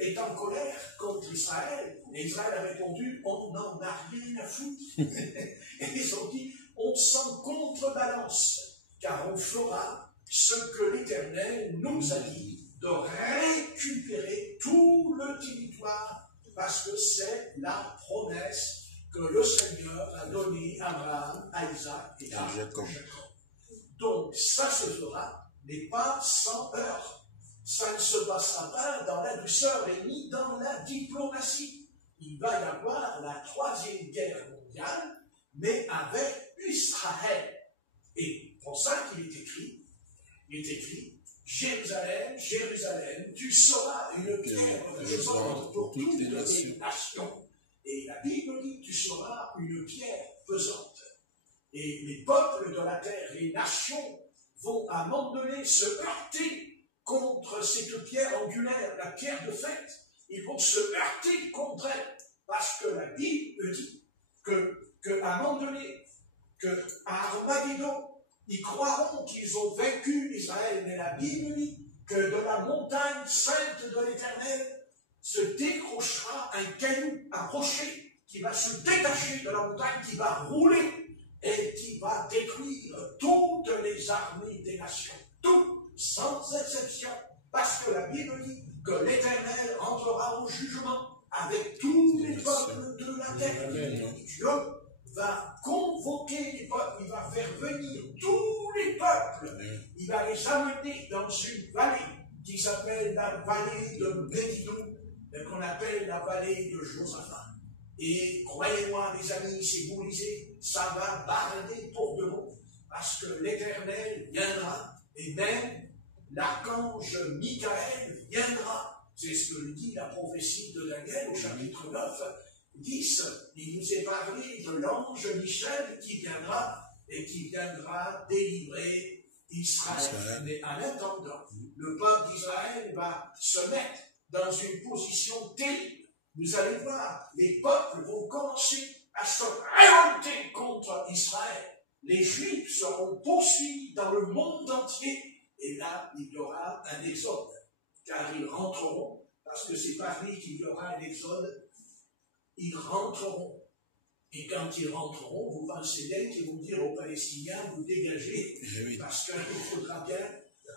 est en colère contre Israël. Et Israël a répondu, on n'en a rien à foutre. Et ils ont dit, on s'en contrebalance, car on fera ce que l'Éternel nous a dit, de récupérer tout le territoire, parce que c'est la promesse que le Seigneur a donnée à Abraham, à Isaac et à Jacob. Donc ça se fera, mais pas sans heurts. Ça ne se passera pas dans la douceur et ni dans la diplomatie. Il va y avoir la troisième guerre mondiale, mais avec Israël. Et pour ça qu'il est écrit, Jérusalem, Jérusalem, tu seras une pierre pesante pour toutes les nations. Et la Bible dit, tu seras une pierre pesante. Et les peuples de la terre, les nations, vont à un moment donné se heurter contre cette pierre angulaire, la pierre de fête. Ils vont se heurter contre elle, parce que la Bible dit qu'à un moment donné, qu'à Armageddon, ils croiront qu'ils ont vaincu Israël, mais la Bible dit que de la montagne sainte de l'Éternel se décrochera un caillou, un rocher, qui va se détacher de la montagne, qui va rouler et qui va détruire toutes les armées des nations, toutes, sans exception, parce que la Bible dit que l'Éternel entrera au jugement avec tous les peuples de la terre. Amen. Dieu va convoquer les peuples, il va faire venir tous les peuples, il va les amener dans une vallée qui s'appelle la vallée de Megiddo, qu'on appelle la vallée de Josaphat. Et croyez-moi, les amis, si vous lisez, ça va barder pour de bon, parce que l'Éternel viendra, et même l'archange Michael viendra. C'est ce que dit la prophétie de Daniel au chapitre 9, 10. Il nous est parlé de l'ange Michel qui viendra et qui viendra délivrer Israël. Mais en attendant, le peuple d'Israël va se mettre dans une position terrible. Vous allez voir, les peuples vont commencer à se révolter contre Israël. Les Juifs seront poursuivis dans le monde entier. Et là, il y aura un exode. Car ils rentreront, parce que c'est parmi qu'il y aura un exode, ils rentreront. Et quand ils rentreront, vous pensez bien qu'ils vont dire aux Palestiniens, vous dégagez, parce qu'il faudra bien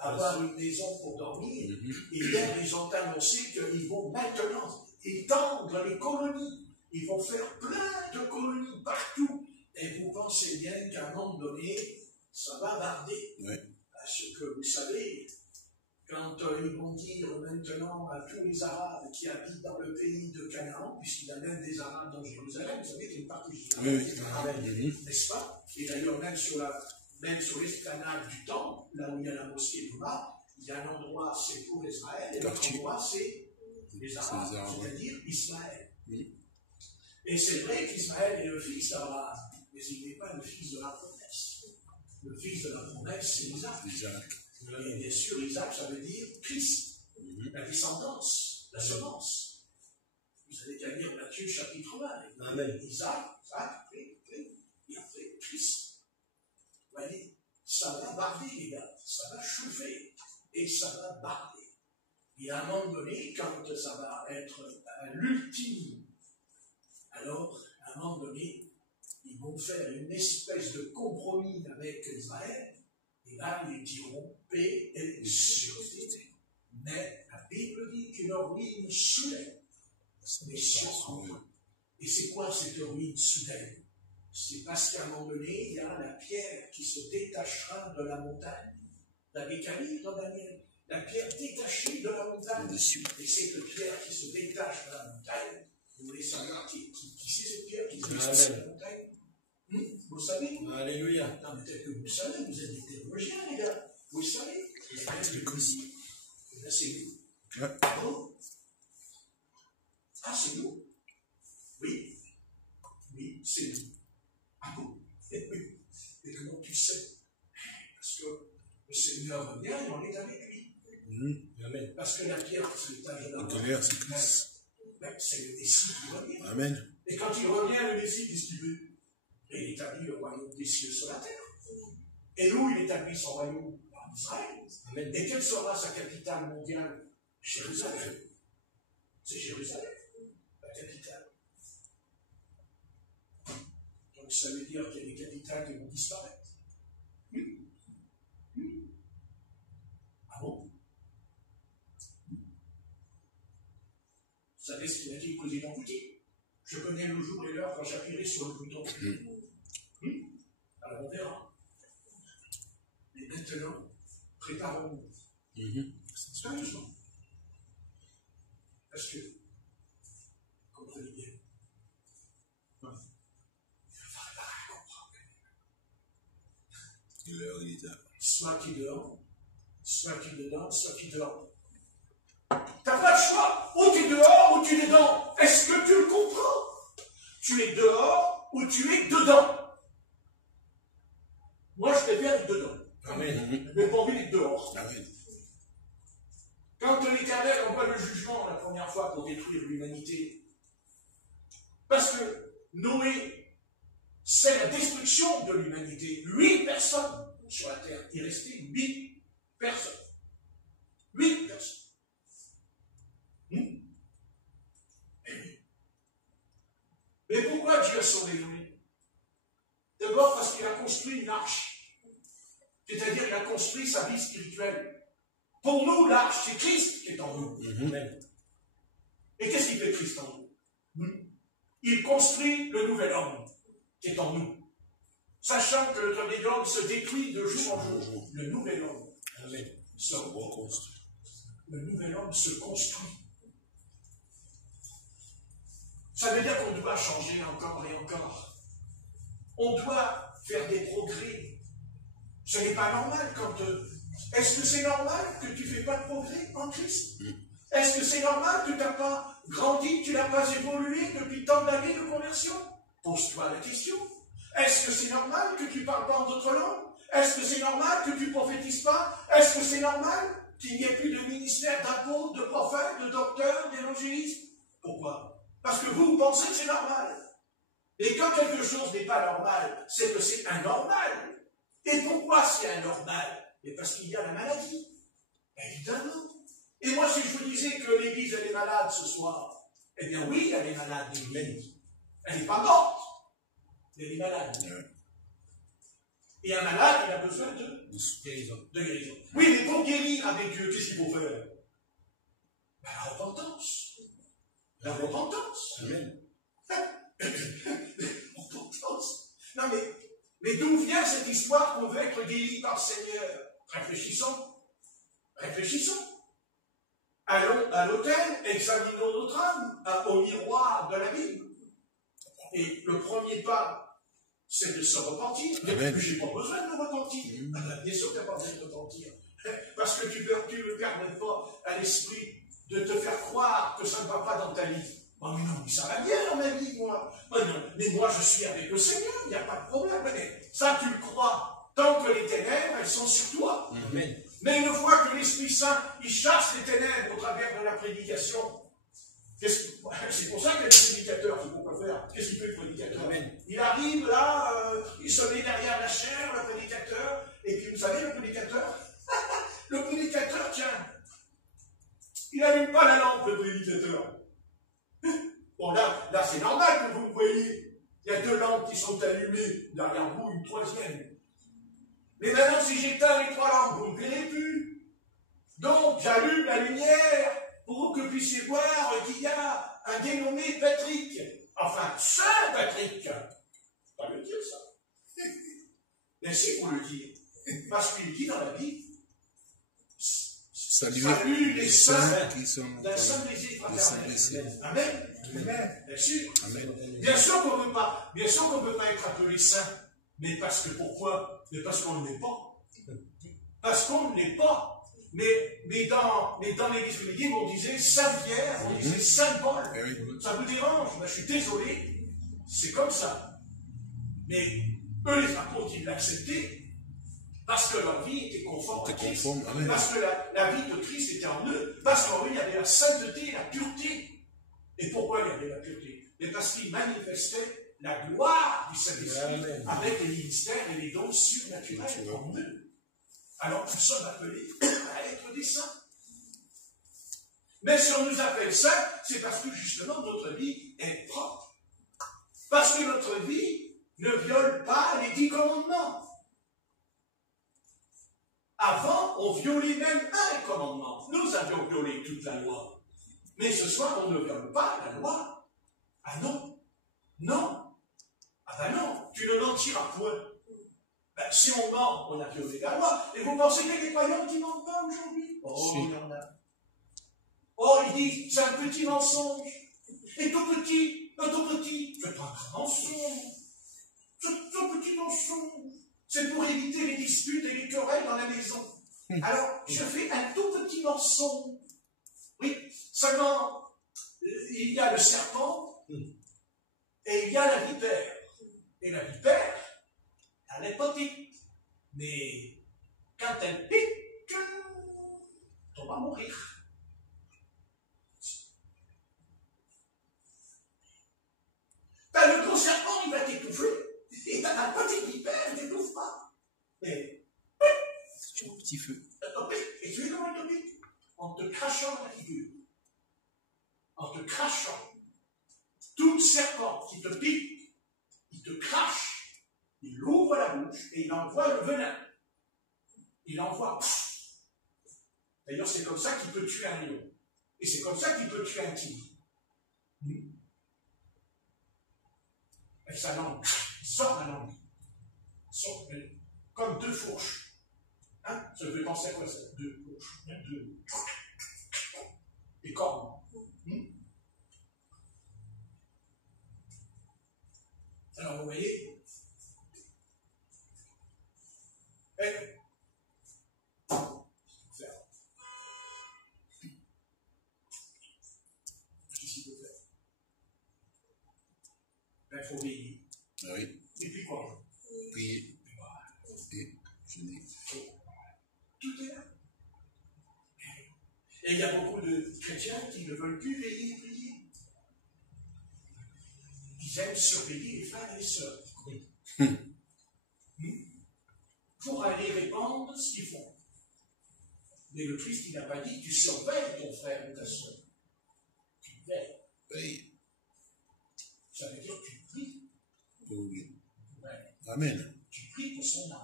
avoir une maison pour dormir. Et hier, ils ont annoncé qu'ils vont maintenant étendre les colonies. Ils vont faire plein de colonies partout. Et vous pensez bien qu'à un moment donné, ça va barder. Parce que vous savez, quand ils vont dire maintenant à tous les Arabes qui habitent dans le pays de Canaan, puisqu'il y a même des Arabes dans Jérusalem, vous savez qu'il y a une partie de Jérusalem, n'est-ce pas? Et d'ailleurs, même sur l'esplanade du temple, là où il y a la mosquée d'Ouma, il y a un endroit, c'est pour Israël, et l'autre endroit, c'est les Arabes, c'est-à-dire Ismaël. Et c'est vrai qu'Ismaël est le fils d'Abraham, mais il n'est pas le fils de la promesse. Le fils de la promesse, c'est Isaac. Et bien sûr, Isaac, ça veut dire Christ, la descendance, la semence. Vous allez qu'à lire Matthieu chapitre 20. Amen. Isaac, et après Christ. Vous voyez, ça va barder, les gars, ça va chauffer, et ça va barder. Et à un moment donné, quand ça va être à l'ultime, alors, à un moment donné, ils vont faire une espèce de compromis avec Israël, et là, ils diront paix et sûreté. Mais la Bible dit qu'une ruine soudaine, mais sûrement. Et c'est quoi cette ruine soudaine? C'est parce qu'à un moment donné, il y a la pierre qui se détachera de la montagne. Vous l'avez qu'à lire, Daniel. La pierre détachée de la montagne. Et cette pierre qui se détache de la montagne, vous voulez savoir qui c'est cette pierre qui se détache de la montagne? Vous savez? Alléluia. Non, mais peut-être que vous le savez, vous êtes des théologiens, les gars. Vous le savez? C'est cosy. Là, c'est nous. Oh. Ah, c'est nous? Oui. Oui, c'est nous. Ah bon? Et comment tu sais? Parce que le Seigneur vient et on est avec lui. Amen. Parce que la pierre, c'est l'étage de la montagne. C'est le Messie qui revient. Amen. Et quand il revient, le Messie, qu'est-ce qu'il veut? Et il établit le royaume des cieux sur la terre. Et où il établit son royaume? En Israël. Amen. Et quelle sera sa capitale mondiale? Jérusalem. C'est Jérusalem, la capitale. Donc ça veut dire qu'il y a des capitales qui vont disparaître. Ah bon? Vous savez ce qu'il a dit le président Poutine? Je connais le jour et l'heure quand j'appuierai sur le bouton. Alors on verra. Mais maintenant, préparons-nous. Sérieusement. Parce que, comprenez bien, il va falloir comprendre. L'heure est là. Soit qui dehors, soit qui dedans, soit qui dehors. T'as pas le choix. Ou tu es dehors ou tu es dedans. Est-ce que tu le comprends? Tu es dehors ou tu es dedans. Moi, je préfère être dedans. Amen. Mais pas envie d'être dehors. Amen. Quand l'Éternel envoie le jugement la première fois pour détruire l'humanité, parce que Noé, c'est la destruction de l'humanité. 8 personnes sur la terre. Il restait 8 personnes. 8 personnes. Mais pourquoi Dieu a sauvé Noé? D'abord parce qu'il a construit une arche. C'est-à-dire qu'il a construit sa vie spirituelle. Pour nous, l'arche, c'est Christ qui est en nous. Et qu'est-ce qu'il fait Christ en nous? Il construit le nouvel homme qui est en nous. Sachant que notre vieil homme se détruit de jour en jour. Le nouvel homme se reconstruit. Le nouvel homme se construit. Ça veut dire qu'on doit changer encore et encore. On doit faire des progrès. Ce n'est pas normal quand... Est-ce que c'est normal que tu ne fais pas de progrès en Christ? Est-ce que c'est normal que tu n'as pas grandi, tu n'as pas évolué depuis tant d'années de conversion? Pose-toi la question. Est-ce que c'est normal que tu ne parles pas en d'autres langues? Est-ce que c'est normal que tu ne prophétises pas? Est-ce que c'est normal qu'il n'y ait plus de ministère d'apôtres, de prophètes, de docteurs, d'évangélistes? Pourquoi? Parce que vous pensez que c'est normal. Et quand quelque chose n'est pas normal, c'est que c'est anormal. Et pourquoi c'est anormal? Et parce qu'il y a la maladie. Évidemment. Et moi, si je vous disais que l'Église, elle est malade ce soir, eh bien oui, elle est malade, l'Église. Elle n'est pas morte. Elle est malade. Et un malade, il a besoin de guérison. Oui, mais pour guérir avec Dieu, qu'est-ce qu'il faut faire? Ben, la repentance. La repentance. Amen. Repentance. Non, mais d'où vient cette histoire qu'on veut être guéri par le Seigneur? Réfléchissons. Réfléchissons. Allons à l'autel, examinons notre âme au miroir de la Bible. Et le premier pas, c'est de se repentir. Mais je n'ai pas besoin de me repentir. Bien sûr que tu n'as pas besoin de te repentir. Parce que tu ne permets pas à l'esprit de te faire croire que ça ne va pas dans ta vie. Oh mais non, ça va bien dans ma vie, moi. Oh non, mais moi je suis avec le Seigneur, il n'y a pas de problème. Mais ça tu le crois. Tant que les ténèbres, elles sont sur toi. Amen. Mais une fois que l'Esprit Saint, il chasse les ténèbres au travers de la prédication, c'est pour ça qu'il y a des prédicateurs, c'est pourquoi faire. Qu'est-ce qu'il fait le prédicateur? Amen. Il arrive là, il se met derrière la chair, le prédicateur, et puis vous savez, le prédicateur, tiens, il n'allume pas la lampe, le prédicateur. Bon, là c'est normal que vous me voyez. Il y a 2 lampes qui sont allumées, derrière vous, une 3e. Mais maintenant, si j'éteins les 3 lampes, vous ne me verrez plus. Donc, j'allume la lumière pour que vous puissiez voir qu'il y a un dénommé Patrick. Enfin, Saint Patrick. Pas le dire, ça. Mais si, il faut le dire. Parce qu'il dit dans la Bible, salut les saints qui sont d'un seul baiser fraternel. Amen. Amen. Bien sûr. Amen. Bien sûr qu'on ne peut pas être appelé saint. Mais parce que pourquoi? Mais parce qu'on ne l'est pas. Parce qu'on ne l'est pas. Mais dans l'Église primitive, on disait Saint Pierre, on disait Saint Paul. Ça vous dérange? Ben, je suis désolé. C'est comme ça. Mais eux, les apôtres, ils l'acceptaient parce que leur vie était conforme à Christ. Parce que la vie de Christ était en eux. Parce qu'en eux, il y avait la sainteté, la pureté. Et pourquoi il y avait la pureté? Mais parce qu'ils manifestaient la gloire du Saint-Esprit avec les ministères et les dons surnaturels en eux. Alors nous sommes appelés à être des saints. Mais si on nous appelle saints, c'est parce que justement notre vie est propre. Parce que notre vie ne viole pas les 10 commandements. Avant, on violait même un commandement. Nous avions violé toute la loi. Mais ce soir, on ne viole pas la loi. Ah non. Non. Ah ben non, tu ne mentiras point. Ben, si on ment, on a violé la loi. Et vous pensez qu'il y a des croyants qui ne mentent pas aujourd'hui? Oh, il y en a. Oh, il dit, c'est un petit mensonge. Et tout petit, c'est pas un grand mensonge. C'est un petit mensonge. C'est pour éviter les disputes et les querelles dans la maison. Alors, je fais un tout petit mensonge. Oui, seulement, il y a le serpent et il y a la vipère. Et la vipère, elle est petite. Mais quand elle pique, on va mourir. T'as le gros serpent, il va t'étouffer. Et t'as la petite vipère, il t'étouffe pas. Mais, C'est un petit feu. et tu es comment il te pique? En te crachant la figure. En te crachant. Tout serpent qui te pique, il te crache, il ouvre la bouche et il envoie le venin. Il envoie. D'ailleurs, c'est comme ça qu'il peut tuer un lion. Et c'est comme ça qu'il peut tuer un tigre. Avec sa langue. Il sort la langue. Il sort comme deux fourches. Hein? Ça veut penser à quoi ça? Deux fourches. Des cornes. Alors, vous voyez, qu'est-ce qu'il faut faire? Il faut veiller. Oui. Et puis quoi? Prier. Et jeûner. Tout est là. Et il y a beaucoup de chrétiens qui ne veulent plus veiller et prier. Ils aiment surveiller les frères et les sœurs. Pour aller répandre ce qu'ils font. Mais le Christ, il n'a pas dit, tu surveilles ton frère ou ta sœur. Tu veilles. Oui. Ça veut dire que tu pries. Oui. Ouais. Amen. Tu pries pour son âme.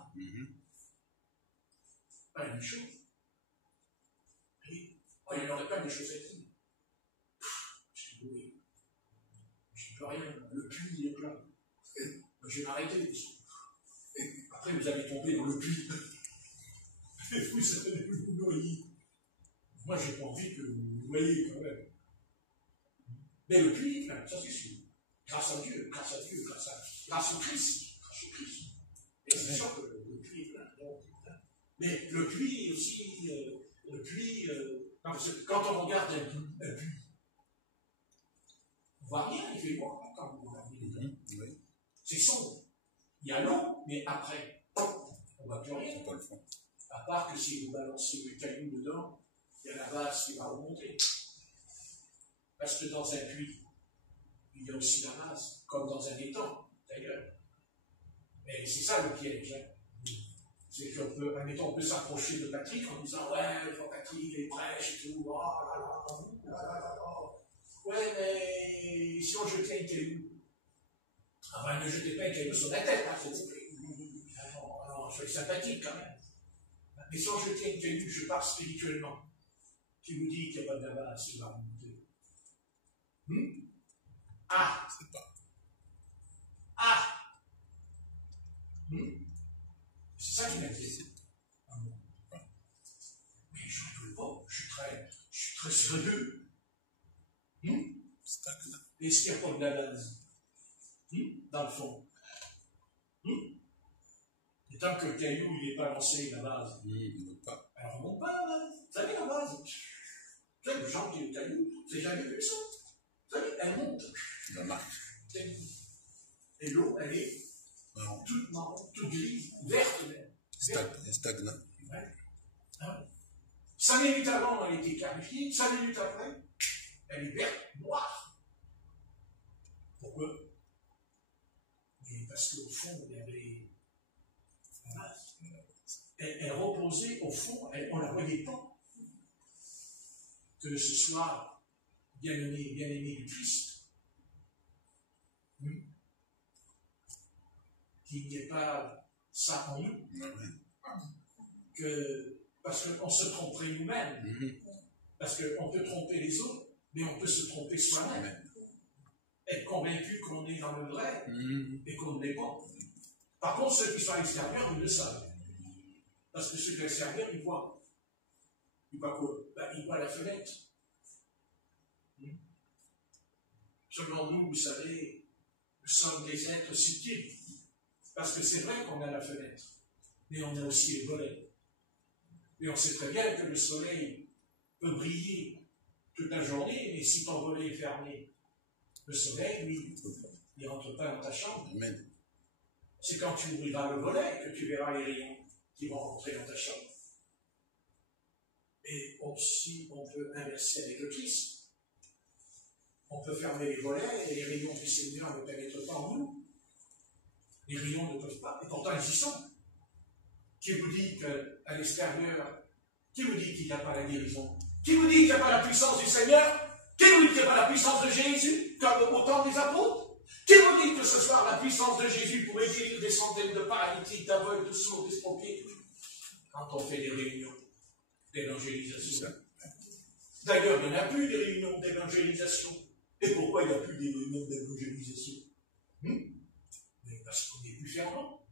Pas la même chose. Oui. Oh, il n'aurait pas des choses à dire. Je dis oui. Je ne peux rien. Le puits, il est plein. Je vais m'arrêter. Après, vous allez tomber dans le puits. Et vous allez vous noyer. Moi, j'ai pas envie que vous vous noyez quand même. Mais le puits, ça c'est sûr. Grâce à Dieu, grâce au Christ. Grâce au Christ. Et c'est sûr que le puits est plein. Mais le puits aussi, quand on regarde un puits, on ne voit rien, il fait noir quand on regarde. Oui. C'est sombre. Il y a l'eau, mais après, on ne voit plus rien. Pas le fond. À part que si vous balancez le caillou dedans, il y a la base qui va remonter. Parce que dans un puits, il y a aussi la base, comme dans un étang, d'ailleurs. Et c'est ça le piège. Hein. C'est qu'on peut, admettons, on peut s'approcher de Patrick en disant ouais, Patrick, il est prêche et tout, oh là là, oh là là là. Ouais, mais si on jetait un caillou, enfin, ne jetez pas un caillou sur la tête, hein, s'il vous plaît. Non, soyez sympathique quand même. Mais si on jetait un caillou, je pars spirituellement, qui vous dit qu'il n'y a pas de base, il va remonter. Ah! C'est pas. Ah! C'est ça qui m'inquiète. Mais je ne veux pas, je suis très sérieux. Stagnant. Est-ce qu'il n'y a pas de la base? Dans le fond. Et tant que le caillou n'est pas lancé, la base, Il ne veut pas. elle ne remonte pas la base. Vous savez, la base, vous savez, le genre de caillou, vous n'avez jamais vu ça. Vous savez, elle monte. La marche. Et l'eau, elle est Non. toute marron, toute grise, verte même. Stagnant. Ouais. 5 minutes avant, elle était clarifiée, 5 minutes après, elle est verte, noire. Pourquoi? Mais parce qu'au fond, il y avait la base. Elle reposait au fond, on ne la voyait pas. Que ce soit bien-aimé du Christ. Qu'il n'y ait pas ça en nous. Parce qu'on se tromperait nous-mêmes. Parce qu'on peut tromper les autres, mais on peut se tromper soi-même. Être convaincu qu'on est dans le vrai et qu'on ne l'est pas. Par contre, ceux qui sont à l'extérieur, ils le savent. Parce que ceux qui sont à l'extérieur, ils voient. Ils voient quoi? Ils voient la fenêtre. Selon nous, vous savez, nous sommes des êtres subtils. Parce que c'est vrai qu'on a la fenêtre, mais on a aussi les volets. Et on sait très bien que le soleil peut briller toute la journée, mais si ton volet est fermé, le soleil, lui, il ne rentre pas dans ta chambre. Amen. C'est quand tu ouvriras le volet que tu verras les rayons. qui vont rentrer dans ta chambre. Et aussi, on peut inverser avec le Christ. On peut fermer les volets et les rayons du Seigneur ne pénètrent pas en nous. Les rayons ne peuvent pas, et pourtant ils y sont. Qui vous dit qu'à l'extérieur, qui vous dit qu'il n'y a pas la guérison? Qui vous dit qu'il n'y a pas la puissance du Seigneur? Qui vous dit qu'il n'y a pas la puissance de Jésus, comme au temps des apôtres? Qui vous dit que ce soir la puissance de Jésus pourrait guérir des centaines de paralytiques, d'aveugles, de sourds, d'estropiés, quand on fait des réunions d'évangélisation? D'ailleurs, il n'y en a plus des réunions d'évangélisation. Et pourquoi il n'y a plus des réunions d'évangélisation? Mais parce qu'on est plus fervent.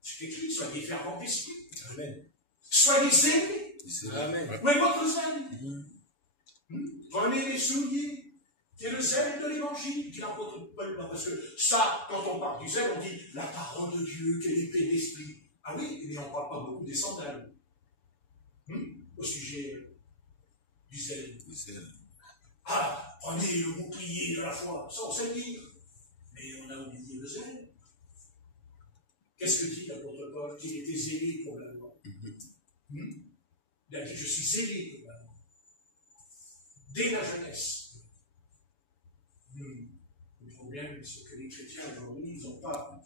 C'est écrit, soyez fervents d'esprit. Amen. Soyez zélés. Amen. Où est votre zèle? Prenez les souliers. C'est le zèle de l'évangile qui l'apôtre Paul. Parce que ça, quand on parle du zèle, on dit la parole de Dieu, quelle épée d'esprit. Ah oui, mais on ne parle pas beaucoup des sandales. Au sujet du zèle. Ah, prenez le bouclier de la foi. Ça, on sait le dire. Mais on a oublié le zèle. Qu'est-ce que dit l'apôtre Paul? Qu'il était zélé pour la loi. Il a dit, je suis zélé pour la loi. Dès la jeunesse. Le problème, c'est que les chrétiens aujourd'hui, ils n'ont pas.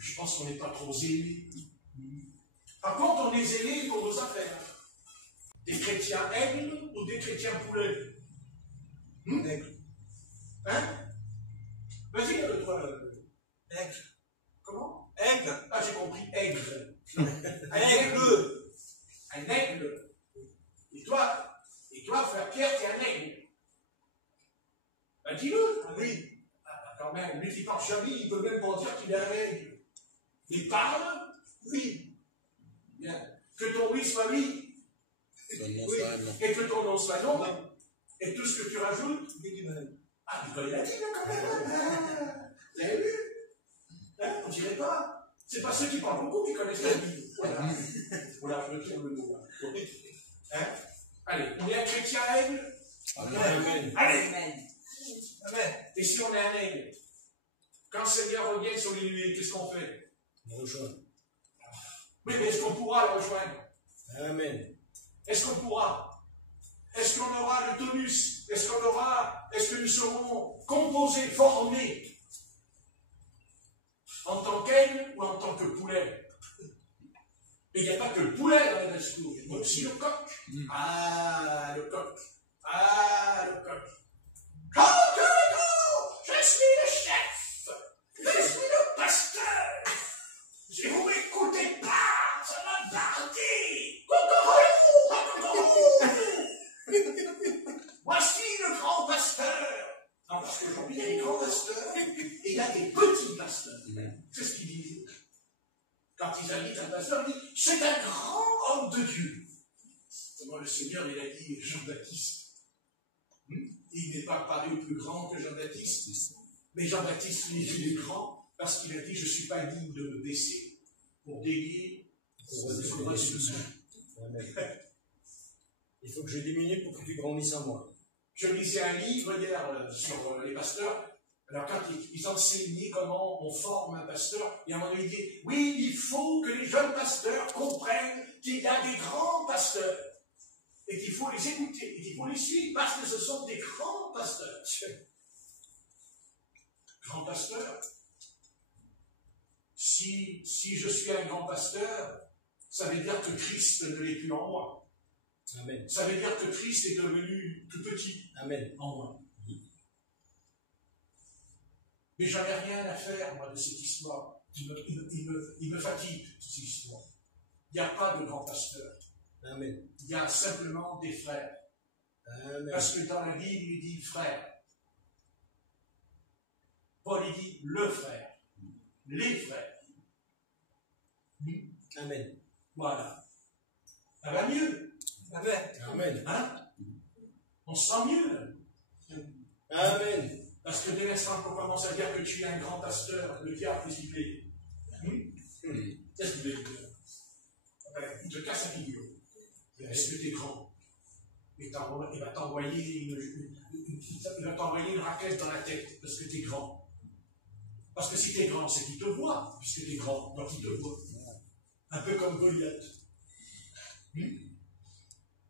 Je pense qu'on n'est pas trop zélés. Par contre, on est zélé pour nos affaires. Des chrétiens aigles ou des chrétiens poulets? Aigle. Hein? Vas-y, toi. Aigle. Comment? Aigle. Ah, j'ai compris, aigle. Un aigle. Un aigle. Et toi, frère Pierre, t'es un aigle. Ben, dis-le. Ah oui. Ah, quand même, lui qui parle jamais, il ne peut même pas dire qu'il est un aigle. Il parle? Oui. Bien. Que ton oui soit oui. Oui. Et que ton non soit non. Et tout ce que tu rajoutes? Oui, du mal. Ah, mais il a dit, là, quand même. Vous avez vu? Hein, on dirait pas. C'est pas ceux qui parlent beaucoup qui connaissent la Bible. Voilà. Voilà, je retire le mot. Hein? Allez, on est un chrétien aigle? Amen. Allez! Amen. Amen. Et si on est un aigle? Quand le Seigneur revient sur les nuées, qu'est-ce qu'on fait? On rejoint. Oui, mais est-ce qu'on pourra le rejoindre? Amen. Est-ce qu'on pourra? Est-ce qu'on aura le tonus? Est-ce que nous serons composés, formés en tant qu'aigle ou en tant que poulet? Et il n'y a pas que le poulet dans les discours, il y a aussi le coq. Ah, le coq. Ah, le coq. Je suis le chef. Je suis le pasteur. Si vous m'écoutez pas, ça va partir. Voici le grand pasteur. Non, parce qu'aujourd'hui, il y a des grands pasteurs et il y a des petits pasteurs. C'est ce qu'ils disent. Quand ils invitent un pasteur, ils disent, c'est un grand homme de Dieu. Comment le Seigneur, il a dit Jean-Baptiste. Il n'est pas paru plus grand que Jean-Baptiste. Mais Jean-Baptiste, il est grand parce qu'il a dit, je ne suis pas digne de me baisser pour délier le couronne de sang. Il faut que je diminue pour que tu grandisses en moi. Je lisais un livre hier sur les pasteurs. Alors quand ils enseignaient comment on forme un pasteur, et à un moment donné, il dit, oui, il faut que les jeunes pasteurs comprennent qu'il y a des grands pasteurs. Et qu'il faut les écouter, et qu'il faut les suivre, parce que ce sont des grands pasteurs. Grand pasteur. Si je suis un grand pasteur, ça veut dire que Christ ne l'est plus en moi. Amen. Ça veut dire que Christ est devenu tout petit. Amen. En moi. Mais j'en ai rien à faire, moi, de cette histoire. Il me fatigue, cette histoire. Il n'y a pas de grand pasteur. Amen. Il y a simplement des frères. Amen. Parce que dans la Bible, il dit frère. Paul, il dit le frère. Les frères. Amen. Voilà. Ça va mieux. Amen. Amen. Hein? On se sent mieux. Amen. Parce que dès l'instant qu'on commence à dire que tu es un grand pasteur, le diable est ciblé. Qu'est-ce qu'il veut dire? Il te casse la figure. Est-ce que tu es grand? Il va t'envoyer une raquette dans la tête parce que tu es grand. Parce que si tu es grand, c'est qu'il te voit, puisque tu es grand, donc il te voit. Un peu comme Goliath.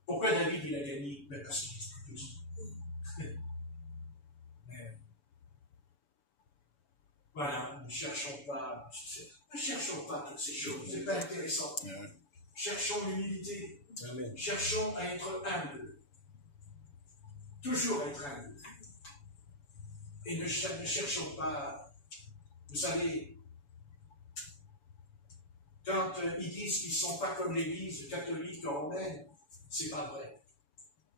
Pourquoi David il a gagné? Ben parce qu'il est plus petit. Voilà, ne cherchons pas toutes ces choses, c'est pas intéressant. Cherchons l'humilité. Amen. Cherchons à être humbles. Toujours être humbles. Et ne cherchons pas, vous savez, quand ils disent qu'ils ne sont pas comme l'Église catholique romaine, c'est pas vrai.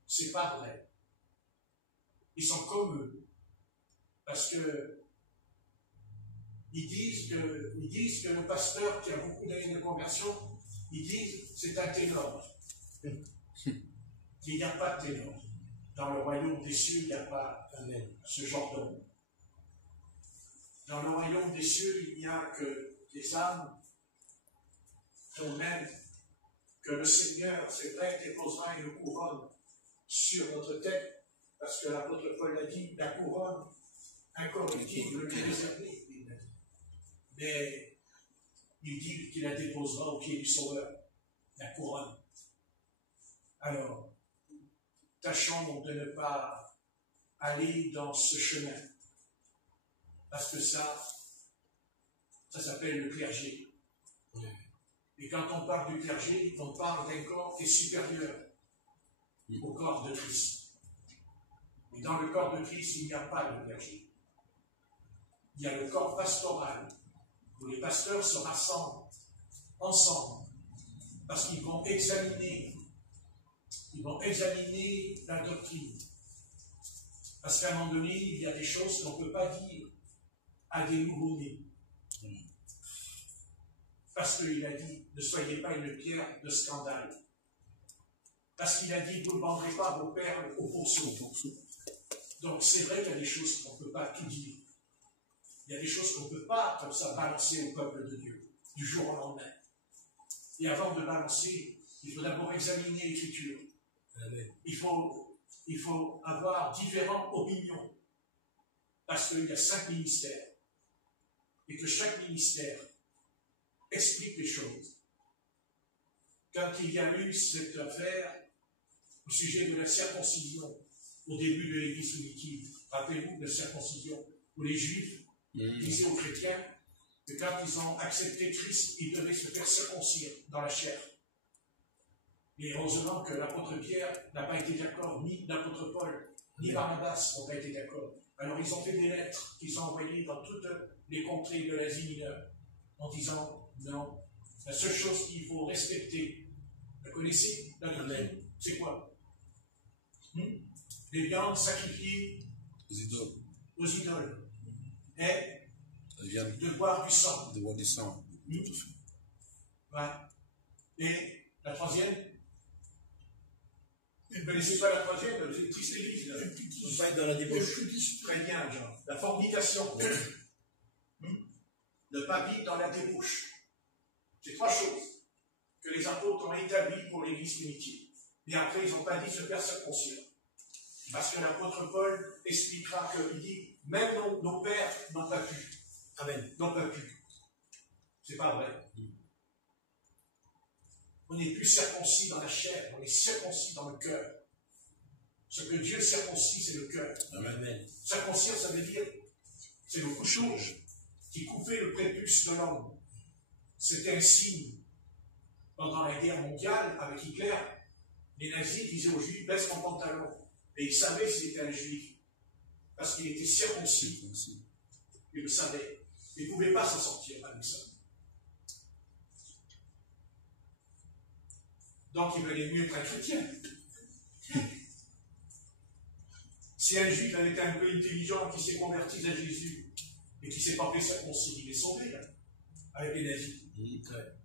C'est pas vrai. Ils sont comme eux. Parce que ils disent que le pasteur qui a beaucoup d'années de conversion, ils disent c'est un ténor. Il n'y a pas de ténor. Dans le royaume des cieux, il n'y a pas ce genre d'homme. Dans le royaume des cieux, il n'y a que des âmes dont même que le Seigneur, c'est vrai, déposera une couronne sur notre tête, parce que l'apôtre Paul a dit, la couronne incorruptible lui est réservée. Mais il dit qu'il la déposera au pied du Sauveur, la couronne. Alors, tâchons de ne pas aller dans ce chemin, parce que ça s'appelle le clergé. Et quand on parle du clergé, on parle d'un corps qui est supérieur au corps de Christ. Et dans le corps de Christ, il n'y a pas de clergé. Il y a le corps pastoral, où les pasteurs se rassemblent ensemble, parce qu'ils vont examiner la doctrine. Parce qu'à un moment donné, il y a des choses qu'on ne peut pas dire à des nouveau-nés. Parce qu'il a dit, ne soyez pas une pierre de scandale. Parce qu'il a dit, vous ne vendrez pas vos perles au pourceau. Donc c'est vrai qu'il y a des choses qu'on ne peut pas tout dire. Il y a des choses qu'on ne peut pas, comme ça, balancer au peuple de Dieu, du jour au lendemain. Et avant de balancer, il faut d'abord examiner l'Écriture. Il faut avoir différentes opinions. Parce qu'il y a 5 ministères. Et que chaque ministère explique les choses. Quand il y a eu cette affaire au sujet de la circoncision, au début de l'Église primitive, rappelez-vous de la circoncision, où les Juifs disaient aux chrétiens que quand ils ont accepté Christ, ils devaient se faire circoncire dans la chair. Et heureusement que l'apôtre Pierre n'a pas été d'accord, ni l'apôtre Paul, ni Barnabas n'ont pas été d'accord. Alors ils ont fait des lettres qu'ils ont envoyées dans toutes les contrées de l'Asie mineure, en disant, non, la seule chose qu'il faut respecter, vous connaissez la doctrine, c'est quoi? Les viandes sacrifiées aux idoles. Et de boire du sang. Voilà. Et la troisième, vous ne connaissez pas la troisième, c'est une triste église. Là. On va être dans la débauche. Très bien, Jean. La fornication. Ne pas vivre dans la débauche. C'est 3 choses que les apôtres ont établies pour l'église primitive. Et après, ils n'ont pas dit se faire circoncire. Parce que l'apôtre Paul expliquera qu'il dit, même nos pères n'ont pas pu. Amen. N'ont pas pu. C'est pas vrai. On n'est plus circoncis dans la chair, on est circoncis dans le cœur. Ce que Dieu circoncis, c'est le cœur. Amen. Circoncire, ça veut dire, c'est le couteau qui coupait le prépuce de l'homme. C'était un signe. Pendant la guerre mondiale, avec Hitler, les nazis disaient aux Juifs, baisse ton pantalon. Et ils savaient s'il était un Juif. Parce qu'il était circoncis. Ils le savaient. Ils ne pouvaient pas s'en sortir avec ça. Donc il valait mieux être un chrétien. Si un Juif avait été un peu intelligent, qui s'est converti à Jésus, et qui s'est porté circoncis, il est sauvé, là, avec les nazis.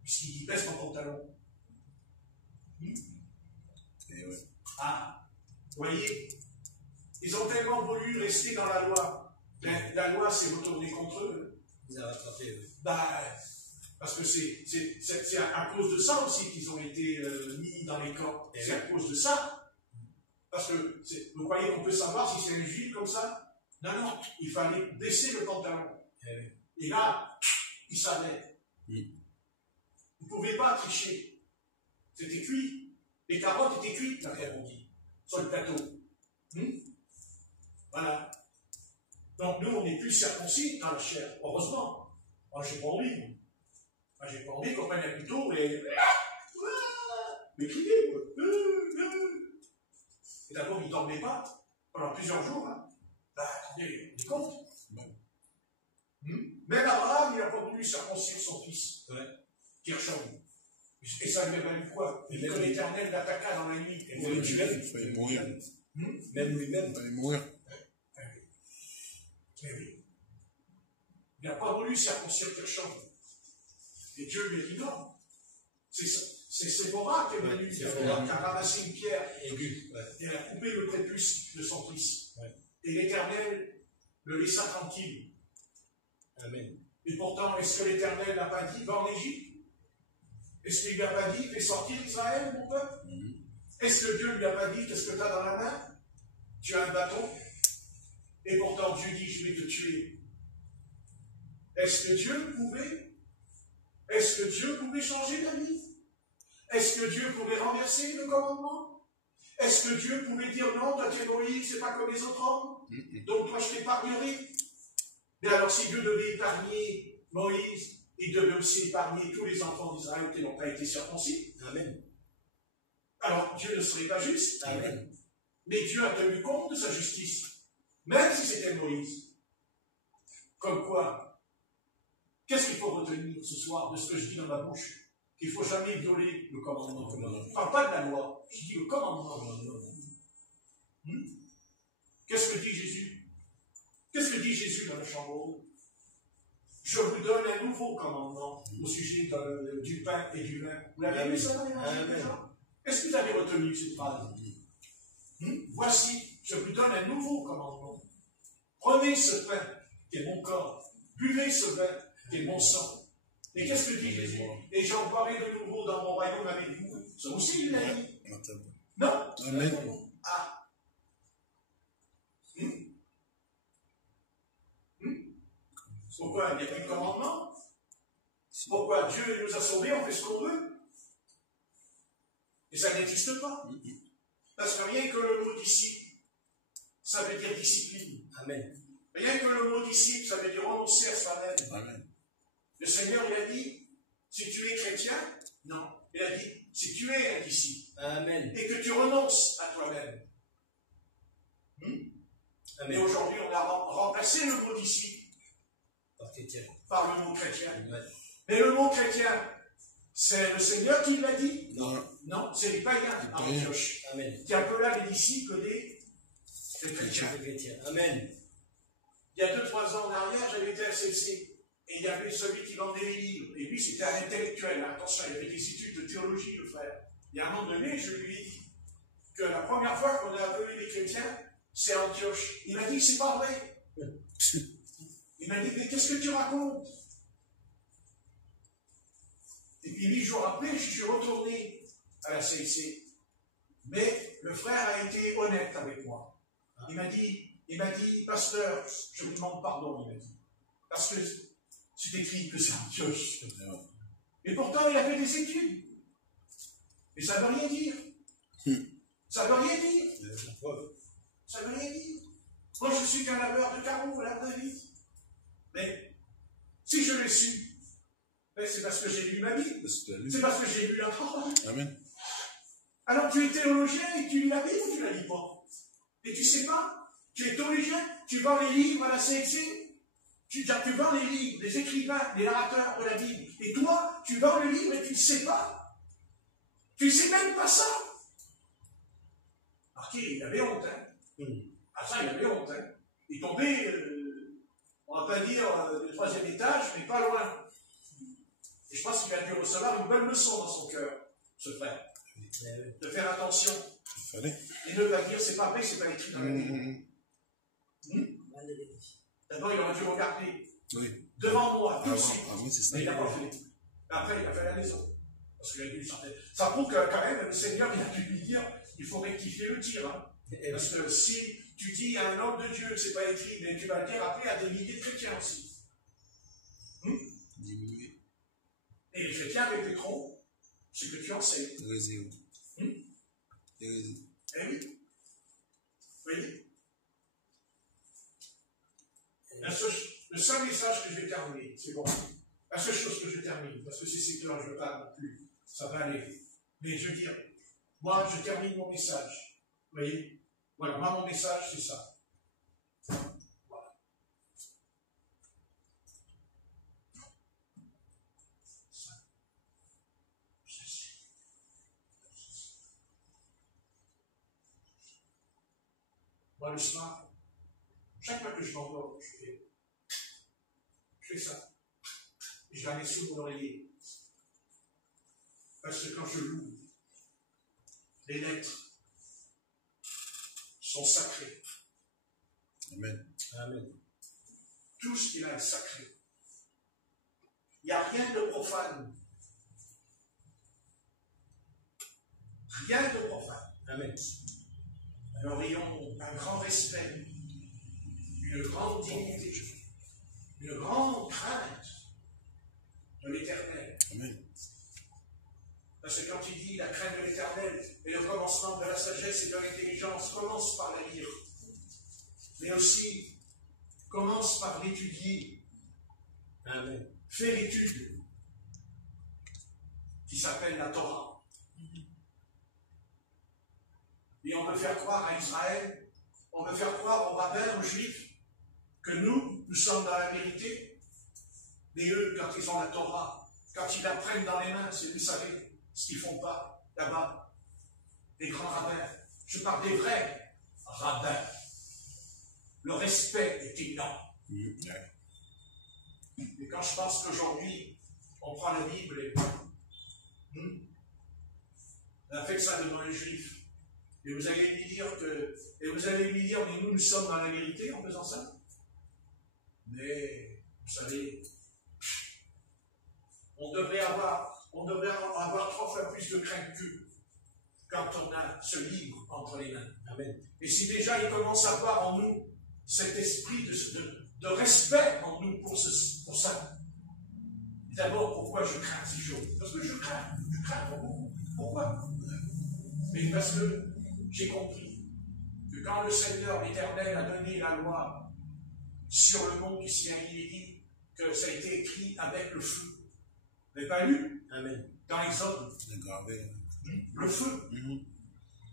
Puisqu'il dit, baisse ton pantalon. Ah, vous voyez, ils ont tellement voulu rester dans la loi. Ben, la loi s'est retournée contre eux. Vous avez rattrapé, oui. Parce que c'est à cause de ça aussi qu'ils ont été mis dans les camps. C'est à cause de ça. Parce que vous croyez qu'on peut savoir si c'est un juif comme ça? Non, il fallait baisser le pantalon. Et là, ils savaient. Ils Vous ne pouvez pas tricher. C'était cuit. Les carottes étaient cuites, là, comme on dit, sur le plateau. Voilà. Donc nous, on n'est plus circoncis dans la chair, heureusement. Moi, j'ai pas envie. Moi, j'ai pas envie qu'on prenne un couteau et... Mais crier, quoi. Et d'abord, il ne dormait pas pendant plusieurs jours. Hein. Bah, attendez, on est compte. Même Abraham, il n'a pas voulu circoncire son fils, Kirshon. Et ça lui a valu quoi? Et que l'Éternel l'attaqua dans la nuit. Et Il fallait mourir. Même lui-même. Il fallait mourir. Mais oui. Il n'a pas voulu circoncire Kirshon. Et Dieu lui a dit non. C'est Séphora qui est venu, qui a ramassé une pierre aiguë. Et a coupé le prépuce de son fils. Et l'Éternel le laissa tranquille. Amen. Et pourtant, est-ce que l'Éternel n'a pas dit, va en Égypte? Est-ce qu'il lui a pas dit, fais sortir Israël, mon peuple? Est-ce que Dieu lui a pas dit, qu'est-ce que tu as dans la main? Tu as un bâton? Et pourtant, Dieu dit, je vais te tuer. Est-ce que Dieu pouvait changer la vie? Est-ce que Dieu pouvait renverser le commandement? Est-ce que Dieu pouvait dire, non, toi tu es Moïse, c'est pas comme les autres hommes, donc toi je t'épargnerai? Mais alors, si Dieu devait épargner Moïse, il devait aussi épargner tous les enfants d'Israël qui n'ont pas été circoncis. Amen. Alors, Dieu ne serait pas juste. Amen. Mais Dieu a tenu compte de sa justice, même si c'était Moïse. Comme quoi, qu'est-ce qu'il faut retenir ce soir de ce que je dis dans ma bouche? Qu'il ne faut jamais violer le commandement. Je ne parle pas de la loi, je dis le commandement. Qu'est-ce que dit Jésus? Qu'est-ce que dit Jésus dans le chambre? Je vous donne un nouveau commandement au sujet du pain et du vin. Vous l'avez lu ça dans l'Évangile déjà? Est-ce que vous avez retenu cette phrase? Voici, je vous donne un nouveau commandement. Prenez ce pain, qui est mon corps. Buvez ce vin, qui est mon sang. Et qu'est-ce que dit Jésus? Et j'en boirai de nouveau dans mon royaume avec vous. Ça aussi, il l'a dit. Non? Amen. Ah. Pourquoi il n'y a plus de commandement? Pourquoi Dieu nous a sauvés, on fait ce qu'on veut? Et ça n'existe pas. Parce que rien que le mot disciple, ça veut dire discipline. Amen. Rien que le mot disciple, ça veut dire renoncer à soi-même. Amen. Le Seigneur, il a dit, si tu es chrétien, non. Il a dit, si tu es un disciple, Amen. et que tu renonces à toi-même. Mais aujourd'hui, on a remplacé le mot disciple par le mot chrétien. Mais le mot chrétien, c'est le Seigneur qui l'a dit? Non, c'est les païens à Antioche qui appela les disciples des chrétiens. Amen. Il y a 2-3 ans en arrière, j'avais été à CC. Et il y avait celui qui vendait les livres. Et lui, c'était un intellectuel. Attention, il avait des études de théologie, le frère. Et à un moment donné, je lui ai dit que la première fois qu'on a appelé les chrétiens, c'est à Antioche. Il m'a dit que c'est pas vrai. Il m'a dit, mais qu'est-ce que tu racontes? Et puis 8 jours après, je suis retourné à la CIC. Mais le frère a été honnête avec moi. Il m'a dit, pasteur, je vous demande pardon, il m'a dit. Parce que c'est écrit que c'est Antioche. Et pourtant, il a fait des études. Mais ça ne veut rien dire. Ça ne veut rien dire. Ça ne veut rien dire. Moi, je suis qu'un laveur de carreaux, voilà la vie. Mais si je l'ai su, c'est parce que j'ai lu ma Bible. C'est parce que j'ai lu la parole. Amen. Alors, tu es théologien et tu lis la Bible ou tu ne la lis pas? Et tu ne sais pas? Tu es théologien, tu vends les livres à la CXC. Tu vends les livres, les écrivains, les narrateurs de la Bible. Et toi, tu vends le livre et tu ne sais pas. Tu ne sais même pas ça. Marqué, il avait honte. Hein. Ah ça, il avait honte. Hein. Il tombait, on ne va pas dire le 3e étage, mais pas loin. Et je pense qu'il a dû recevoir une bonne leçon dans son cœur, ce frère. De faire attention. Et ne pas dire, c'est pas vrai, c'est pas écrit dans la Bible. D'abord, il aurait dû regarder devant moi, tout de suite. Mais il n'a pas fait. Après, il a fait la maison. Parce qu'il a dû sortir. Ça prouve que, quand même, le Seigneur, il a dû lui dire, il faut rectifier le tir. Hein. Parce que si tu dis à un homme de Dieu que ce n'est pas écrit, mais tu vas le dire après à des milliers de chrétiens aussi. Et les chrétiens répéteront tu enseignes. Hérésie. Hérésie. Eh oui. Vous voyez? Le seul message que je vais terminer, c'est bon. La seule chose que je termine, parce que c'est 7 heures, je ne veux pas non plus, ça va aller. Mais je veux dire, moi, je termine mon message. Vous voyez? Voilà, moi, mon message, c'est ça. Voilà. Moi, le soir, chaque fois que je m'endors, je fais ça. Et je la mets sous mon oreiller. Parce que quand je l'ouvre, les lettres sont sacrées. Amen. Amen. Tout ce qu'il a est sacré. Il n'y a rien de profane. Rien de profane. Amen. Alors ayons un grand respect, une grande dignité, une grande crainte de l'Éternel. Amen. Parce que quand il dit la crainte de l'Éternel est le commencement de la sagesse et de l'intelligence, commence par la lire. Mais aussi, commence par l'étudier. Amen. Fais l'étude qui s'appelle la Torah. Et on veut faire croire à Israël, on veut faire croire aux rabbins, aux juifs, que nous sommes dans la vérité. Mais eux, quand ils ont la Torah, quand ils la prennent dans les mains, c'est, vous savez, ce qu'ils ne font pas là-bas. Les grands rabbins, je parle des vrais rabbins. Le respect est énorme. Et quand je pense qu'aujourd'hui, on prend la Bible et on a fait ça devant les Juifs, et vous allez lui dire mais nous sommes dans la vérité en faisant ça. Mais, vous savez, on devrait avoir 3 fois plus de crainte qu'eux quand on a ce livre entre les mains. Amen. Et si déjà il commence à avoir en nous cet esprit de respect en nous pour ça. D'abord, pourquoi je crains ces choses? Parce que je crains beaucoup. Pourquoi? Mais parce que j'ai compris que quand le Seigneur l'Éternel a donné la loi sur le mont du Sinaï, il dit que ça a été écrit avec le feu. Vous n'avez pas lu? Amen. Dans l'Exode. Gravé. Le feu.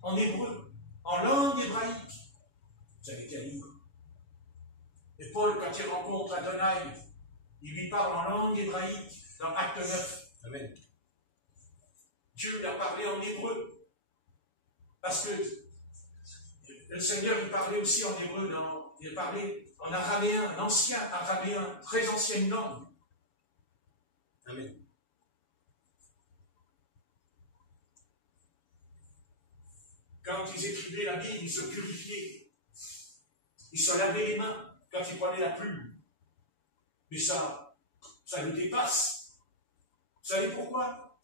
En hébreu. En langue hébraïque. Vous savez quel livre? Et Paul, quand il rencontre Adonai, il lui parle en langue hébraïque, dans Acte 9. Amen. Dieu lui a parlé en hébreu. Parce que le Seigneur, il parlait aussi en hébreu, il parlait en araméen, l'ancien araméen, très ancienne langue. Amen. Quand ils écrivaient la Bible, ils se purifiaient. Ils se lavaient les mains quand ils prenaient la plume. Mais ça nous dépasse. Vous savez pourquoi?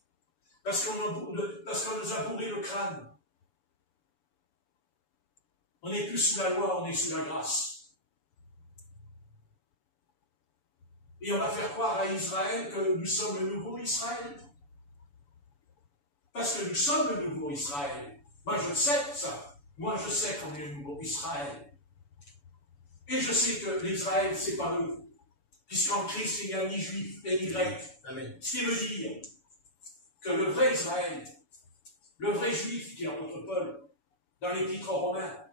Parce qu'on nous a bourré le crâne. On n'est plus sous la loi, on est sous la grâce. Et on va faire croire à Israël que nous sommes le nouveau Israël. Parce que nous sommes le nouveau Israël. Moi je sais ça. Moi je sais qu'on est le nouveau Israël. Et je sais que l'Israël, c'est pas nous. Puisqu'en Christ, il n'y a ni juif et ni grec. Amen. Ce qui veut dire que le vrai Israël, le vrai juif, dit l'apôtre Paul, dans l'épître aux Romains,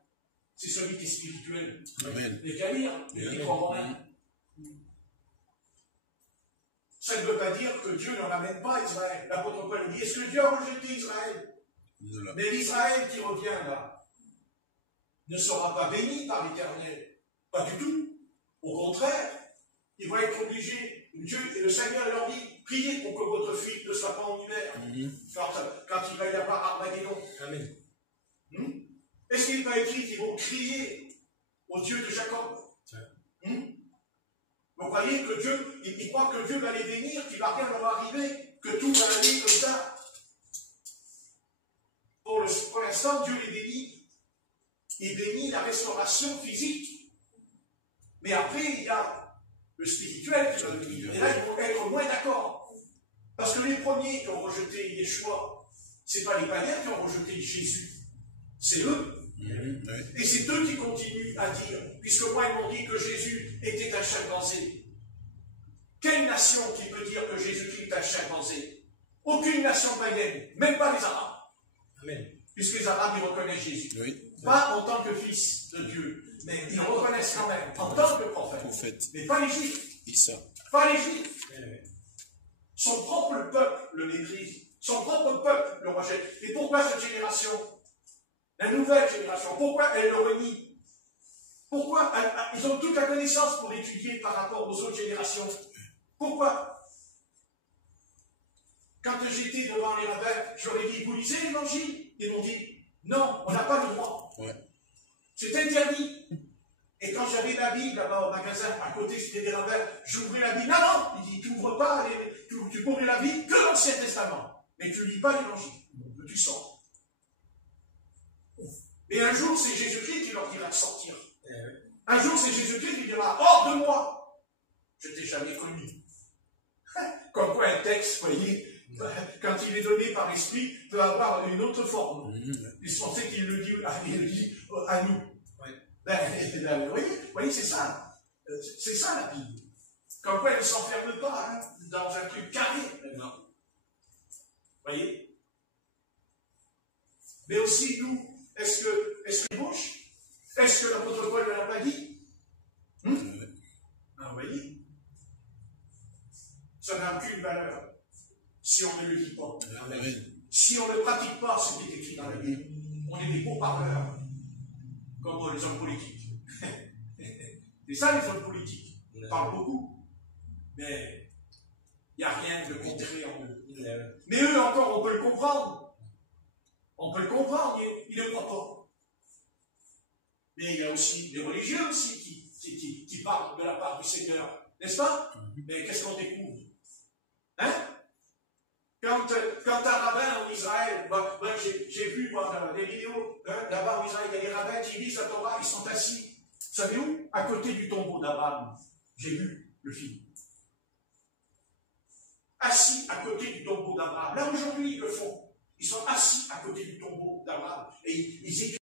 c'est celui qui est spirituel. Amen. Les qu'à lire, l'épître aux Romains. Ça ne veut pas dire que Dieu n'en amène pas Israël. L'apôtre Paul dit, est-ce que Dieu a rejeté Israël? Mais l'Israël qui revient là ne sera pas béni par l'Éternel. Pas du tout. Au contraire, il va être obligé. Dieu et le Seigneur leur dit, priez pour que votre fuite ne soit pas en hiver. Quand il va y avoir Armageddon. Amen. Est-ce qu'il n'est pas écrit qu'ils vont crier au Dieu de Jacob? Vous croyez que Dieu, ils croient que Dieu va les bénir, qu'il ne va rien leur arriver, que tout va aller comme ça? Pour l'instant, Dieu les bénit. Il bénit la restauration physique. Mais après, il y a le spirituel qui va venir. Et là, ils vont être moins d'accord. Parce que les premiers qui ont rejeté Yeshua, Ce n'est pas les païens qui ont rejeté Jésus, c'est eux. Et c'est eux qui continuent à dire, puisque moi ils m'ont dit que Jésus était un chimpanzé. Quelle nation qui peut dire que Jésus-Christ est un chimpanzé? Aucune nation païenne, même pas les Arabes. Amen. Puisque les Arabes, ils reconnaissent Jésus. Oui. Pas en tant que fils de Dieu, mais ils le reconnaissent quand même, en tant que prophète. Mais pas les Juifs. Issa. Pas les Juifs. Amen. Son propre peuple le méprise. Son propre peuple le rejette. Et pourquoi cette génération, la nouvelle génération, pourquoi elle le renie? Pourquoi ils ont toute la connaissance pour étudier par rapport aux autres générations? Pourquoi? Quand j'étais devant les rabbins, je leur ai dit, vous lisez l'évangile? Ils m'ont dit, non, on n'a pas le droit. Ouais. C'est interdit. Et quand j'avais la Bible là-bas au magasin, à côté c'était des rabbins, j'ouvrais la Bible. Non, non, il dit, tu n'ouvres pas, tu peux ouvrir la Bible que l'Ancien Testament. Mais tu ne lis pas l'évangile. Donc tu sors. Et un jour, c'est Jésus-Christ qui leur dira de sortir. Un jour, c'est Jésus-Christ qui dira, hors de moi, je t'ai jamais connu. Comme quoi un texte, vous voyez, quand il est donné par l'Esprit, peut avoir une autre forme. On sait qu'il le dit à nous. Vous voyez, c'est ça. C'est ça la Bible. Comme quoi elle ne s'enferme pas dans un truc carré maintenant. Vous voyez? Mais aussi, nous, est-ce que bouche? Est-ce que l'apôtre Paul ne l'a pas dit? Ah, vous voyez? Ça n'a aucune valeur si on ne le dit pas. Amen. Si on ne pratique pas ce qui est écrit dans la Bible, on est des beaux-parleurs, comme les hommes politiques. C'est ça les hommes politiques. Ils parlent beaucoup, mais il n'y a rien de concret en eux. Mais eux encore, on peut le comprendre. On peut le comprendre, ils ne croient pas. Mais il y a aussi des religieux aussi qui parlent de la part du Seigneur, n'est-ce pas? Mais qu'est-ce qu'on découvre? Hein? Quand un rabbin en Israël, j'ai vu des vidéos là-bas en Israël, il y a des rabbins qui lisent la Torah, ils sont assis, vous savez où? À côté du tombeau d'Abraham. J'ai vu le film. Assis à côté du tombeau d'Abraham. Là aujourd'hui, ils le font. Ils sont assis à côté du tombeau d'Abraham. Et ils écrivent.